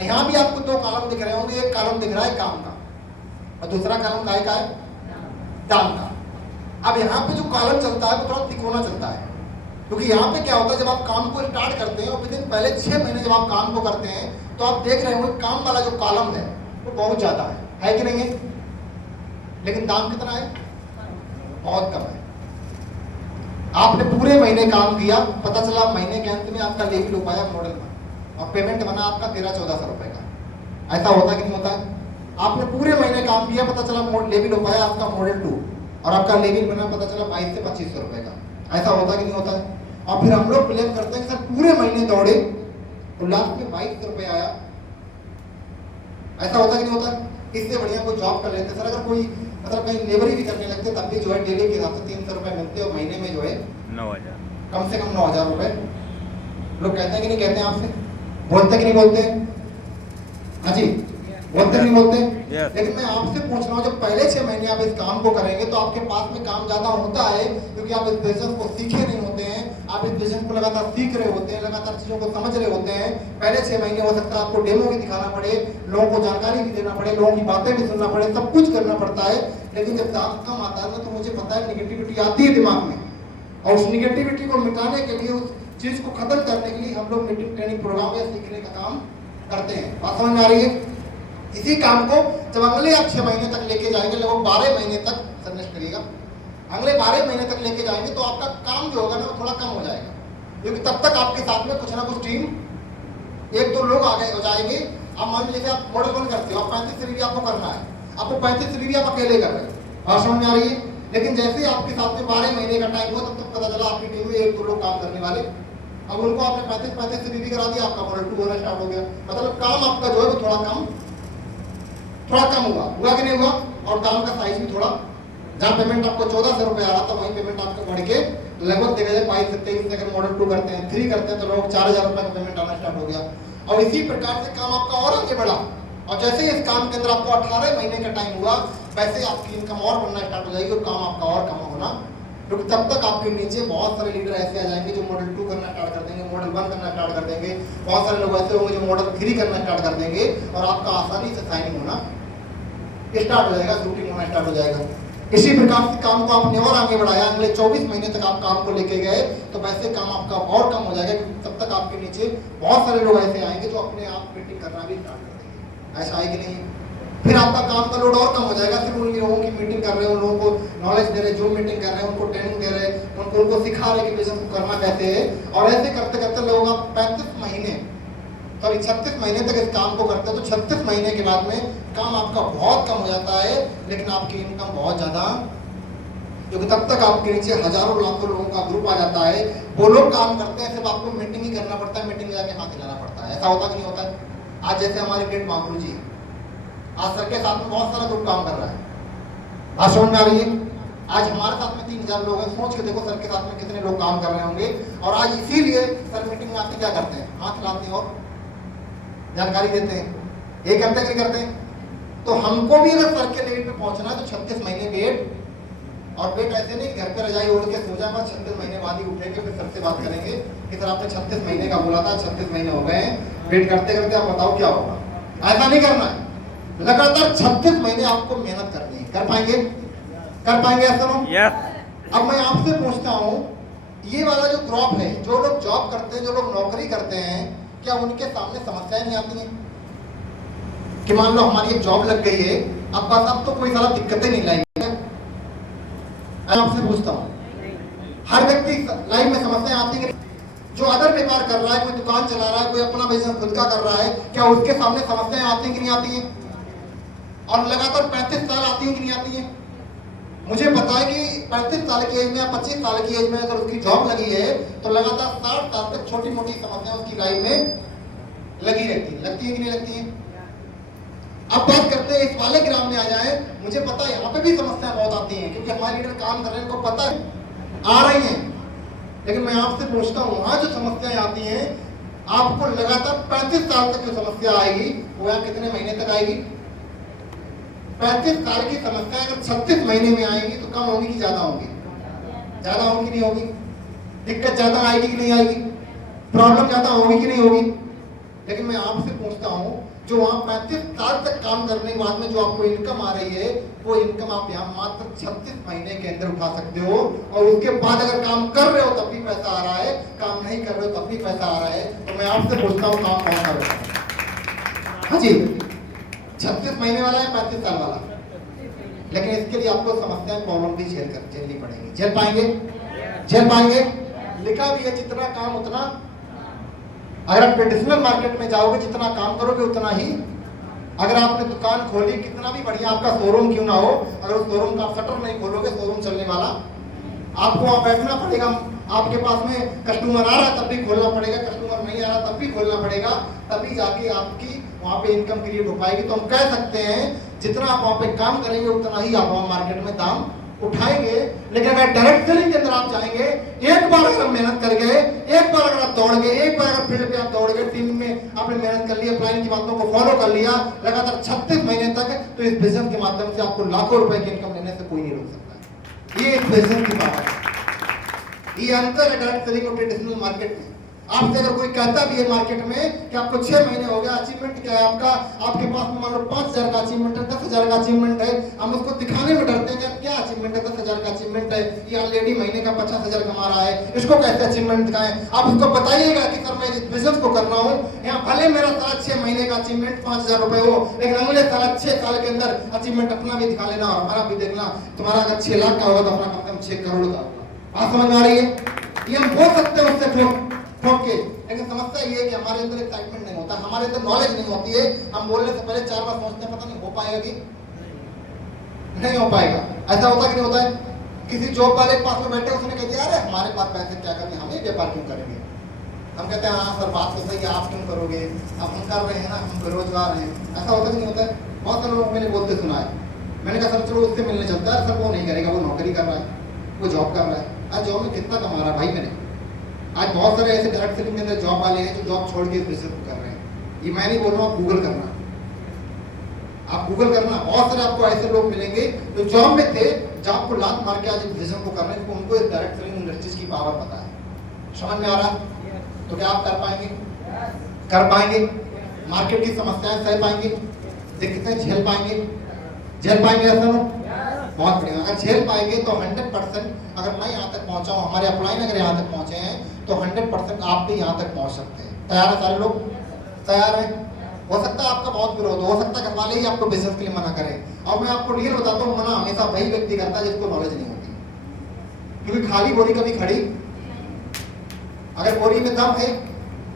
यहाँ भी आपको दो कॉलम दिख रहे होंगे, एक कॉलम दिख रहा है काम का और दूसरा कॉलम काय का है, दाम का। अब यहाँ पे जो कॉलम चलता है वो थोड़ा तिकोना चलता है, क्योंकि यहाँ पे क्या होता है, जब आप काम को स्टार्ट करते हैं और विदिन पहले 6 महीने जब आप काम को करते हैं तो आप देख रहे होंगे काम वाला जो कॉलम है वो बहुत ज्यादा है कि नहीं है, लेकिन दाम कितना है, बहुत कम है। आपने पूरे महीने काम किया, पता चला महीने के अंत में आपका लेवी हो पाया मॉडल में और पेमेंट बना आपका 1300-1400 रुपए का। ऐसा होता कि नहीं होता है? आपने पूरे महीने काम किया, पता चला लेवी हो पाया आपका मॉडल 2 और आपका लेवी बना पता चला 2200 से 2500 रुपए का। ऐसा होता कि नहीं होता है? और फिर हम लोग क्लेम करते हैं कि सर पूरे महीने दौड़े तो लास्ट में 2200 रुपए आया। ऐसा होता कि नहीं होता? इससे बढ़िया कोई जॉब कर लेते सर, अगर कोई मतलब कहीं लेबरी भी करने लगते तब भी जो है डेली के हिसाब से 300 रुपए मिलते और महीने में जो है 9,000 कम से कम 9,000 रुपए। लोग कहते हैं कि नहीं कहते हैं आपसे, बोलते कि नहीं बोलते? हाँ जी, बोलते नहीं बोलते? Yes. लेकिन मैं आपसे पूछ रहा हूँ, जब पहले 6 महीने आप इस काम को करेंगे तो आपके पास में काम ज्यादा होता है, क्योंकि आप इस बिजनेस को सीखे नहीं होते हैं, आप इस बिजनेस को लगातार सीख रहे होते हैं, लगातार चीजों को समझ रहे होते हैं। पहले 6 महीने हो सकता है आपको डेमो भी दिखाना पड़े, लोगों को जानकारी भी देना पड़े, लोगों की बातें भी सुनना पड़े, सब कुछ करना पड़ता है। लेकिन जब दाम कम आता है तो मुझे पता है निगेटिविटी आती है दिमाग में, और उस निगेटिविटी को मिटाने के लिए, उस चीज को खत्म करने के लिए हम लोग मीटिंग ट्रेनिंग प्रोग्राम या सीखने का काम करते हैं। बात समझ में आ रही है? इसी काम को जब अगले आप 6 महीने तक लेके जाएंगे, लगभग 12 महीने तक सर्विस करिएगा, अगले 12 महीने तक लेके जाएंगे तो आपका काम जो होगा ना वो थोड़ा कम हो जाएगा, क्योंकि तब तक आपके साथ में कुछ ना कुछ टीम 1-2 लोग आगे हो जाएंगे। अब मान लीजिए आप मॉडल 1 करते हो, आप 35 रिव्यू आपको करना है, आपको 35 रिव्यू आप अकेले कर रहे हो, बात समझ में आ रही है? लेकिन जैसे ही आपके साथ में 12 महीने का टाइम हुआ तब तक पता चला आपकी टीम में 1-2 लोग काम करने वाले, अब उनको आपने 35 रिव्यू करा दिया, आपका मॉडल 2 होना स्टार्ट हो गया। मतलब काम आपका जो है वो थोड़ा कम हुआ कि नहीं हुआ? और काम का साइज भी थोड़ा, जहाँ पेमेंट आपको 1400 रुपए आ रहा था वही पेमेंट आपको बढ़ के लगभग देखा जाए 22-23 अगर मॉडल 2 करते हैं, 3 करते हैं तो लगभग 4000 रुपए का पेमेंट आना स्टार्ट हो गया। और इसी प्रकार से काम आपका और आगे बढ़ा, और जैसे ही इस काम के अंदर आपको 18 महीने का टाइम हुआ वैसे आपकी इनकम और बढ़ना स्टार्ट हो जाएगी और काम आपका और कम होना, क्योंकि तब तक आपके नीचे बहुत सारे लीडर ऐसे आ जाएंगे जो मॉडल 2 करना स्टार्ट कर देंगे, मॉडल 1 करना स्टार्ट कर देंगे, बहुत सारे लोग ऐसे होंगे जो मॉडल 3 करना स्टार्ट कर देंगे और आपका आसानी से साइनिंग होना स्टार्ट हो जाएगा, शूटिंग होना स्टार्ट हो जाएगा। इसी प्रकार से काम को आपने और आगे बढ़ाया, अगले 24 महीने तक आप काम को लेके गए तो वैसे काम आपका और कम हो जाएगा, क्योंकि तब तक आपके नीचे बहुत सारे लोग ऐसे आएंगे जो अपने आप मीटिंग करना भी स्टार्ट कर देंगे। ऐसा है कि नहीं? फिर आपका काम का लोड और कम हो जाएगा, सिर्फ उन लोगों की मीटिंग कर रहे हैं, उन लोगों को नॉलेज दे रहे हैं, जो मीटिंग कर रहे हैं उनको ट्रेनिंग दे रहे हैं, उनको सिखा रहे हैं कि बिजनेस को करना कैसे है। और ऐसे करते करते लोग आप 36 महीने 36 महीने तक इस काम को करते हैं, तो 36 महीने के बाद में काम आपका बहुत कम हो जाता है, लेकिन आपकी इनकम बहुत ज्यादा, क्योंकि तब तक आपके नीचे हजारों लाखों लोगों का ग्रुप आ जाता है, वो लोग काम करते हैं, सिर्फ आपको मीटिंग ही करना पड़ता है, मीटिंग में जाके हाथ हिलाना पड़ता है। ऐसा होता कि नहीं होता है? आज जैसे हमारे ग्रेट मामू जी, आज सर के साथ में बहुत सारा ग्रुप काम कर रहा है, बात समझ में आ रही है? आज हमारे साथ में 3000 लोग हैं, सोच के देखो सर के साथ में कितने लोग काम कर रहे होंगे। और आज इसीलिए सर मीटिंग में आके क्या करते हैं, हाथ हिलाते हैं और जानकारी देते हैं, ये करते कि नहीं करते? तो हमको भी अगर सर के लेवल पे पहुंचना है तो 36 महीने वेट, और वेट ऐसे नहीं घर पे रजाई ओढ़ के सो जाए, बस 36 महीने बाद ही उठेंगे, फिर सर से बात करेंगे कि सर आपने 36 महीने का बोला था, 36 महीने हो गए हैं, वेट करते करते आप बताओ क्या होगा। ऐसा नहीं करना है, लगातार 36 महीने आपको मेहनत करनी है। कर पाएंगे? कर पाएंगे ऐसा ना? यस। अब मैं आपसे पूछता हूँ, ये वाला जो क्रॉप है, जो लोग जॉब करते हैं, जो लोग नौकरी करते हैं, क्या उनके सामने समस्याएं नहीं आती हैं? कि मान लो हमारी एक जॉब लग गई है, अब बस अब तो कोई सारा दिक्कतें नहीं लाएंगे। मैं आपसे पूछता हूँ, हर व्यक्ति लाइफ में समस्याएं आती हैं? जो अदर व्यापार कर रहा है, कोई दुकान चला रहा है, कोई अपना बिजनेस खुद का कर रहा है, क्या उसके सामने समस्याएं आती हैं कि नहीं आती हैं? और लगातार 35 साल आती हैं कि नहीं आती हैं? मुझे पता है कि 35 साल की एज में या 25 साल की एज में अगर उसकी जॉब लगी है तो लगातार 60 साल तक छोटी मोटी समस्याएं उसकी लाइफ में लगी रहती है। लगती है कि नहीं लगती है? अब बात करते हैं इस वाले ग्राम में आ जाए, मुझे पता है यहाँ पे भी समस्याएं बहुत आती हैं, क्योंकि हमारे लीडर काम कर रहे हैं, उनको पता है आ रही हैं। लेकिन मैं आपसे पूछता हूँ, वहां जो समस्याएं आती हैं, आपको लगातार 35 साल तक जो समस्या आएगी वो यहाँ कितने महीने तक आएगी? 35 साल की समस्या अगर 36 महीने में आएगी तो कम होगी कि ज्यादा होगी? ज्यादा होगी कि नहीं होगी? दिक्कत ज्यादा आएगी कि नहीं आएगी? प्रॉब्लम ज्यादा होगी कि नहीं होगी? लेकिन मैं आपसे पूछता हूँ, जो वहां 35 साल तक काम करने के बाद में जो आपको इनकम आ रही है, वो इनकम आप यहाँ मात्र 36 महीने के अंदर उठा सकते हो। और उसके बाद अगर काम कर रहे हो तब भी पैसा आ रहा है, काम नहीं कर रहे हो तब भी पैसा आ रहा है। तो मैं आपसे पूछता हूँ, काम कौन कर रहा है? हाँ जी, 36 महीने वाला है 35 साल वाला? लेकिन इसके लिए आपको समस्याएं, प्रॉब्लम भी झेलनी पड़ेगी। झेल पाएंगे? झेल पाएंगे? लिखा भी है जितना काम उतना। अगर आप ट्रेडिशनल मार्केट में जाओगे, जितना काम करोगे उतना ही। अगर आपने दुकान खोली, कितना भी बढ़िया आपका शोरूम क्यों ना हो, अगर उस शोरूम का आप शटर नहीं खोलोगे, शोरूम चलने वाला, आपको वहां बैठना पड़ेगा। आपके पास में कस्टमर आ रहा है तब भी खोलना पड़ेगा, कस्टमर नहीं आ रहा तब भी खोलना पड़ेगा, तभी जाके आपकी वहां पे इनकम क्रिएट हो पाएगी। तो हम कह सकते हैं जितना आप वहां पे काम करेंगे उतना ही आप वहां मार्केट में दाम उठाएंगे। लेकिन अगर डायरेक्ट सेलिंग के अंदर आप जाएंगे, एक बार अगर मेहनत कर गए, एक बार अगर आप दौड़ गए, एक बार अगर फील्ड पे आप दौड़ गए, टीम में आपने मेहनत कर ली, अपलाइन की बातों को फॉलो कर लिया लगातार 36 महीने तक, तो इस बिजनेस के माध्यम से आपको लाखों रुपए की इनकम लेने से कोई नहीं रोक सकता। ये इस बिजनेस की पावर है। ये अंतर है डायरेक्ट सेलिंग और ट्रेडिशनल मार्केट में। आपसे अगर कोई कहता भी है मार्केट में कि आपको 6 महीने हो गया, अचीवमेंट क्या है आपका, आपके पास में मान लो 5,000 का अचीवमेंट है, 10,000 का अचीवमेंट है, हम उसको दिखाने में डरते हैं कि क्या अचीवमेंट है, 10,000 का अचीवमेंट है, ये ऑलरेडी महीने का 50,000 कमा रहा है, इसको कैसे अचीवमेंट दिखाएं? आप उसको बताइएगा कि सर मैं इस बिजनेस को कर रहा हूँ, यहाँ भले मेरा सारा 6 महीने का अचीवमेंट 5,000 रुपए हो, लेकिन अगले सारा 6 साल के अंदर अचीवमेंट अपना भी दिखा लेना और हमारा भी देखना। तुम्हारा अगर 6 लाख का होगा तो अपना कम से कम 6 करोड़ का होगा। बात समझ में आ रही है? ये हम बोल सकते हैं उससे ठोक के, लेकिन समस्या ये है कि हमारे अंदर एक्साइटमेंट नहीं होता, हमारे अंदर नॉलेज नहीं होती है। हम बोलने से पहले 4 बार सोचते हैं, पता नहीं हो पाएगा कि नहीं हो पाएगा। ऐसा होता कि नहीं होता है? किसी जॉब वाले के पास में बैठे, उसने कह दिया अरे हमारे पास पैसे क्या करने, हमें व्यापार क्यों करेंगे? हम कहते हैं हाँ सर बात तो सही है, आप क्यों करोगे, अब हम कर रहे हैं ना, हम बेरोजगार हैं। ऐसा होता कि नहीं होता है? बहुत सारे लोग मैंने बोलते सुना है। मैंने कहा सर चलो उससे मिलने चलता है। सर वो नहीं करेगा, वो नौकरी कर रहा है, वो जॉब कर रहा है। आज जॉब में कितना कमा रहा है भाई? मैंने आज बहुत सारे ऐसे डायरेक्ट सेलिंग के अंदर जॉब वाले हैं जो जॉब छोड़ के इस बिजनेस को कर रहे हैं। ये मैं नहीं बोल रहा हूँ, आप गूगल करना, आप गूगल करना, बहुत सारे आपको ऐसे लोग मिलेंगे जो जॉब में थे, जॉब को लात मार के आज इस बिजनेस को कर रहे हैं, उनको इस डायरेक्ट सेलिंग इंडस्ट्रीज की पावर पता है। समझ में आ रहा है? तो क्या आप कर पाएंगे? कर पाएंगे? मार्केट की समस्याएं सह पाएंगे? दिक्कतें झेल पाएंगे? झेल पाएंगे? ऐसा बहुत बढ़िया। अगर झेल पाएंगे तो 100%, अगर मैं यहाँ तक पहुँचा हूँ, हमारे अपलाइन अगर यहाँ तक पहुँचे हैं, तो 100% आप भी यहाँ तक पहुँच सकते हैं। तैयार है सारे लोग? तैयार है? हो सकता है आपका बहुत विरोध हो सकता है घर वाले ही आपको बिजनेस के लिए मना करें। और मैं आपको रियल बताता हूँ, मना हमेशा वही व्यक्ति करता है जिसको नॉलेज नहीं होती, क्योंकि खाली बोरी कभी खड़ी। अगर बोरी में दम है,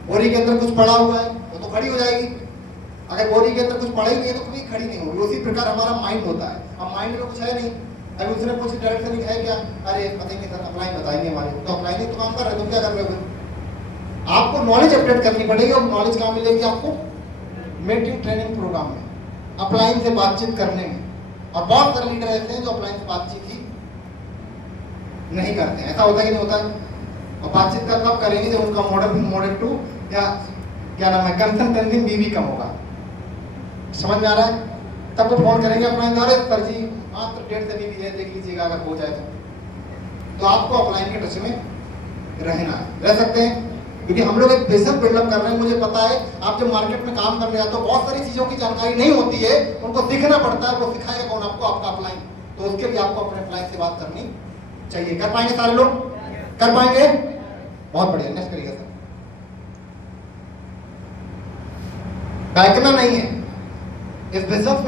बोरी के अंदर कुछ पड़ा हुआ है, वो तो खड़ी हो जाएगी। अगर बोरी के अंदर कुछ पड़ा ही नहीं है तो कभी खड़ी नहीं होगी। उसी प्रकार हमारा माइंड होता है। अब माइंड में कुछ है नहीं, अभी उसने कुछ डायरेक्ट सेलिंग है क्या, अरे पता नहीं सर अपलाइन बताएंगे हमारे, तो अपलाइन तो काम कर रहे, तुम क्या कर रहे हो? आपको नॉलेज अपडेट करनी पड़ेगी। और नॉलेज कहाँ मिलेगी आपको? मीटिंग ट्रेनिंग प्रोग्राम में, अपलाइन से बातचीत करने में। और बहुत सारे लीडर ऐसे हैं जो अपलाइन से बातचीत ही नहीं करते हैं। ऐसा होता है कि नहीं होता है? और बातचीत का कब करेंगे जब उनका मॉडल 2 या क्या नाम है कंसल्टेंसी बीवी कम होगा। समझ में आ रहा है? तब वो फोन करेंगे अपलाइन, अरे सर जी मात्र 1.5 से बीवी है, देख लीजिएगा अगर हो जाए तो आपको अपलाइन के टच में रहना है, रह सकते हैं। क्योंकि हम लोग एक बिजनेस बिल्डअप कर रहे हैं। मुझे पता है आप जब मार्केट में काम करने जाते हो बहुत सारी चीजों की जानकारी नहीं होती है, उनको सीखना पड़ता है। वो सिखाएगा कौन आपको? आपका अपलाइन। तो उसके लिए आपको अपने अपलाइन से बात करनी चाहिए। कर पाएंगे सारे लोग? कर पाएंगे? बहुत बढ़िया। नेक्स्ट करिएगा सर। बैकना नहीं है इस बिजनेस में।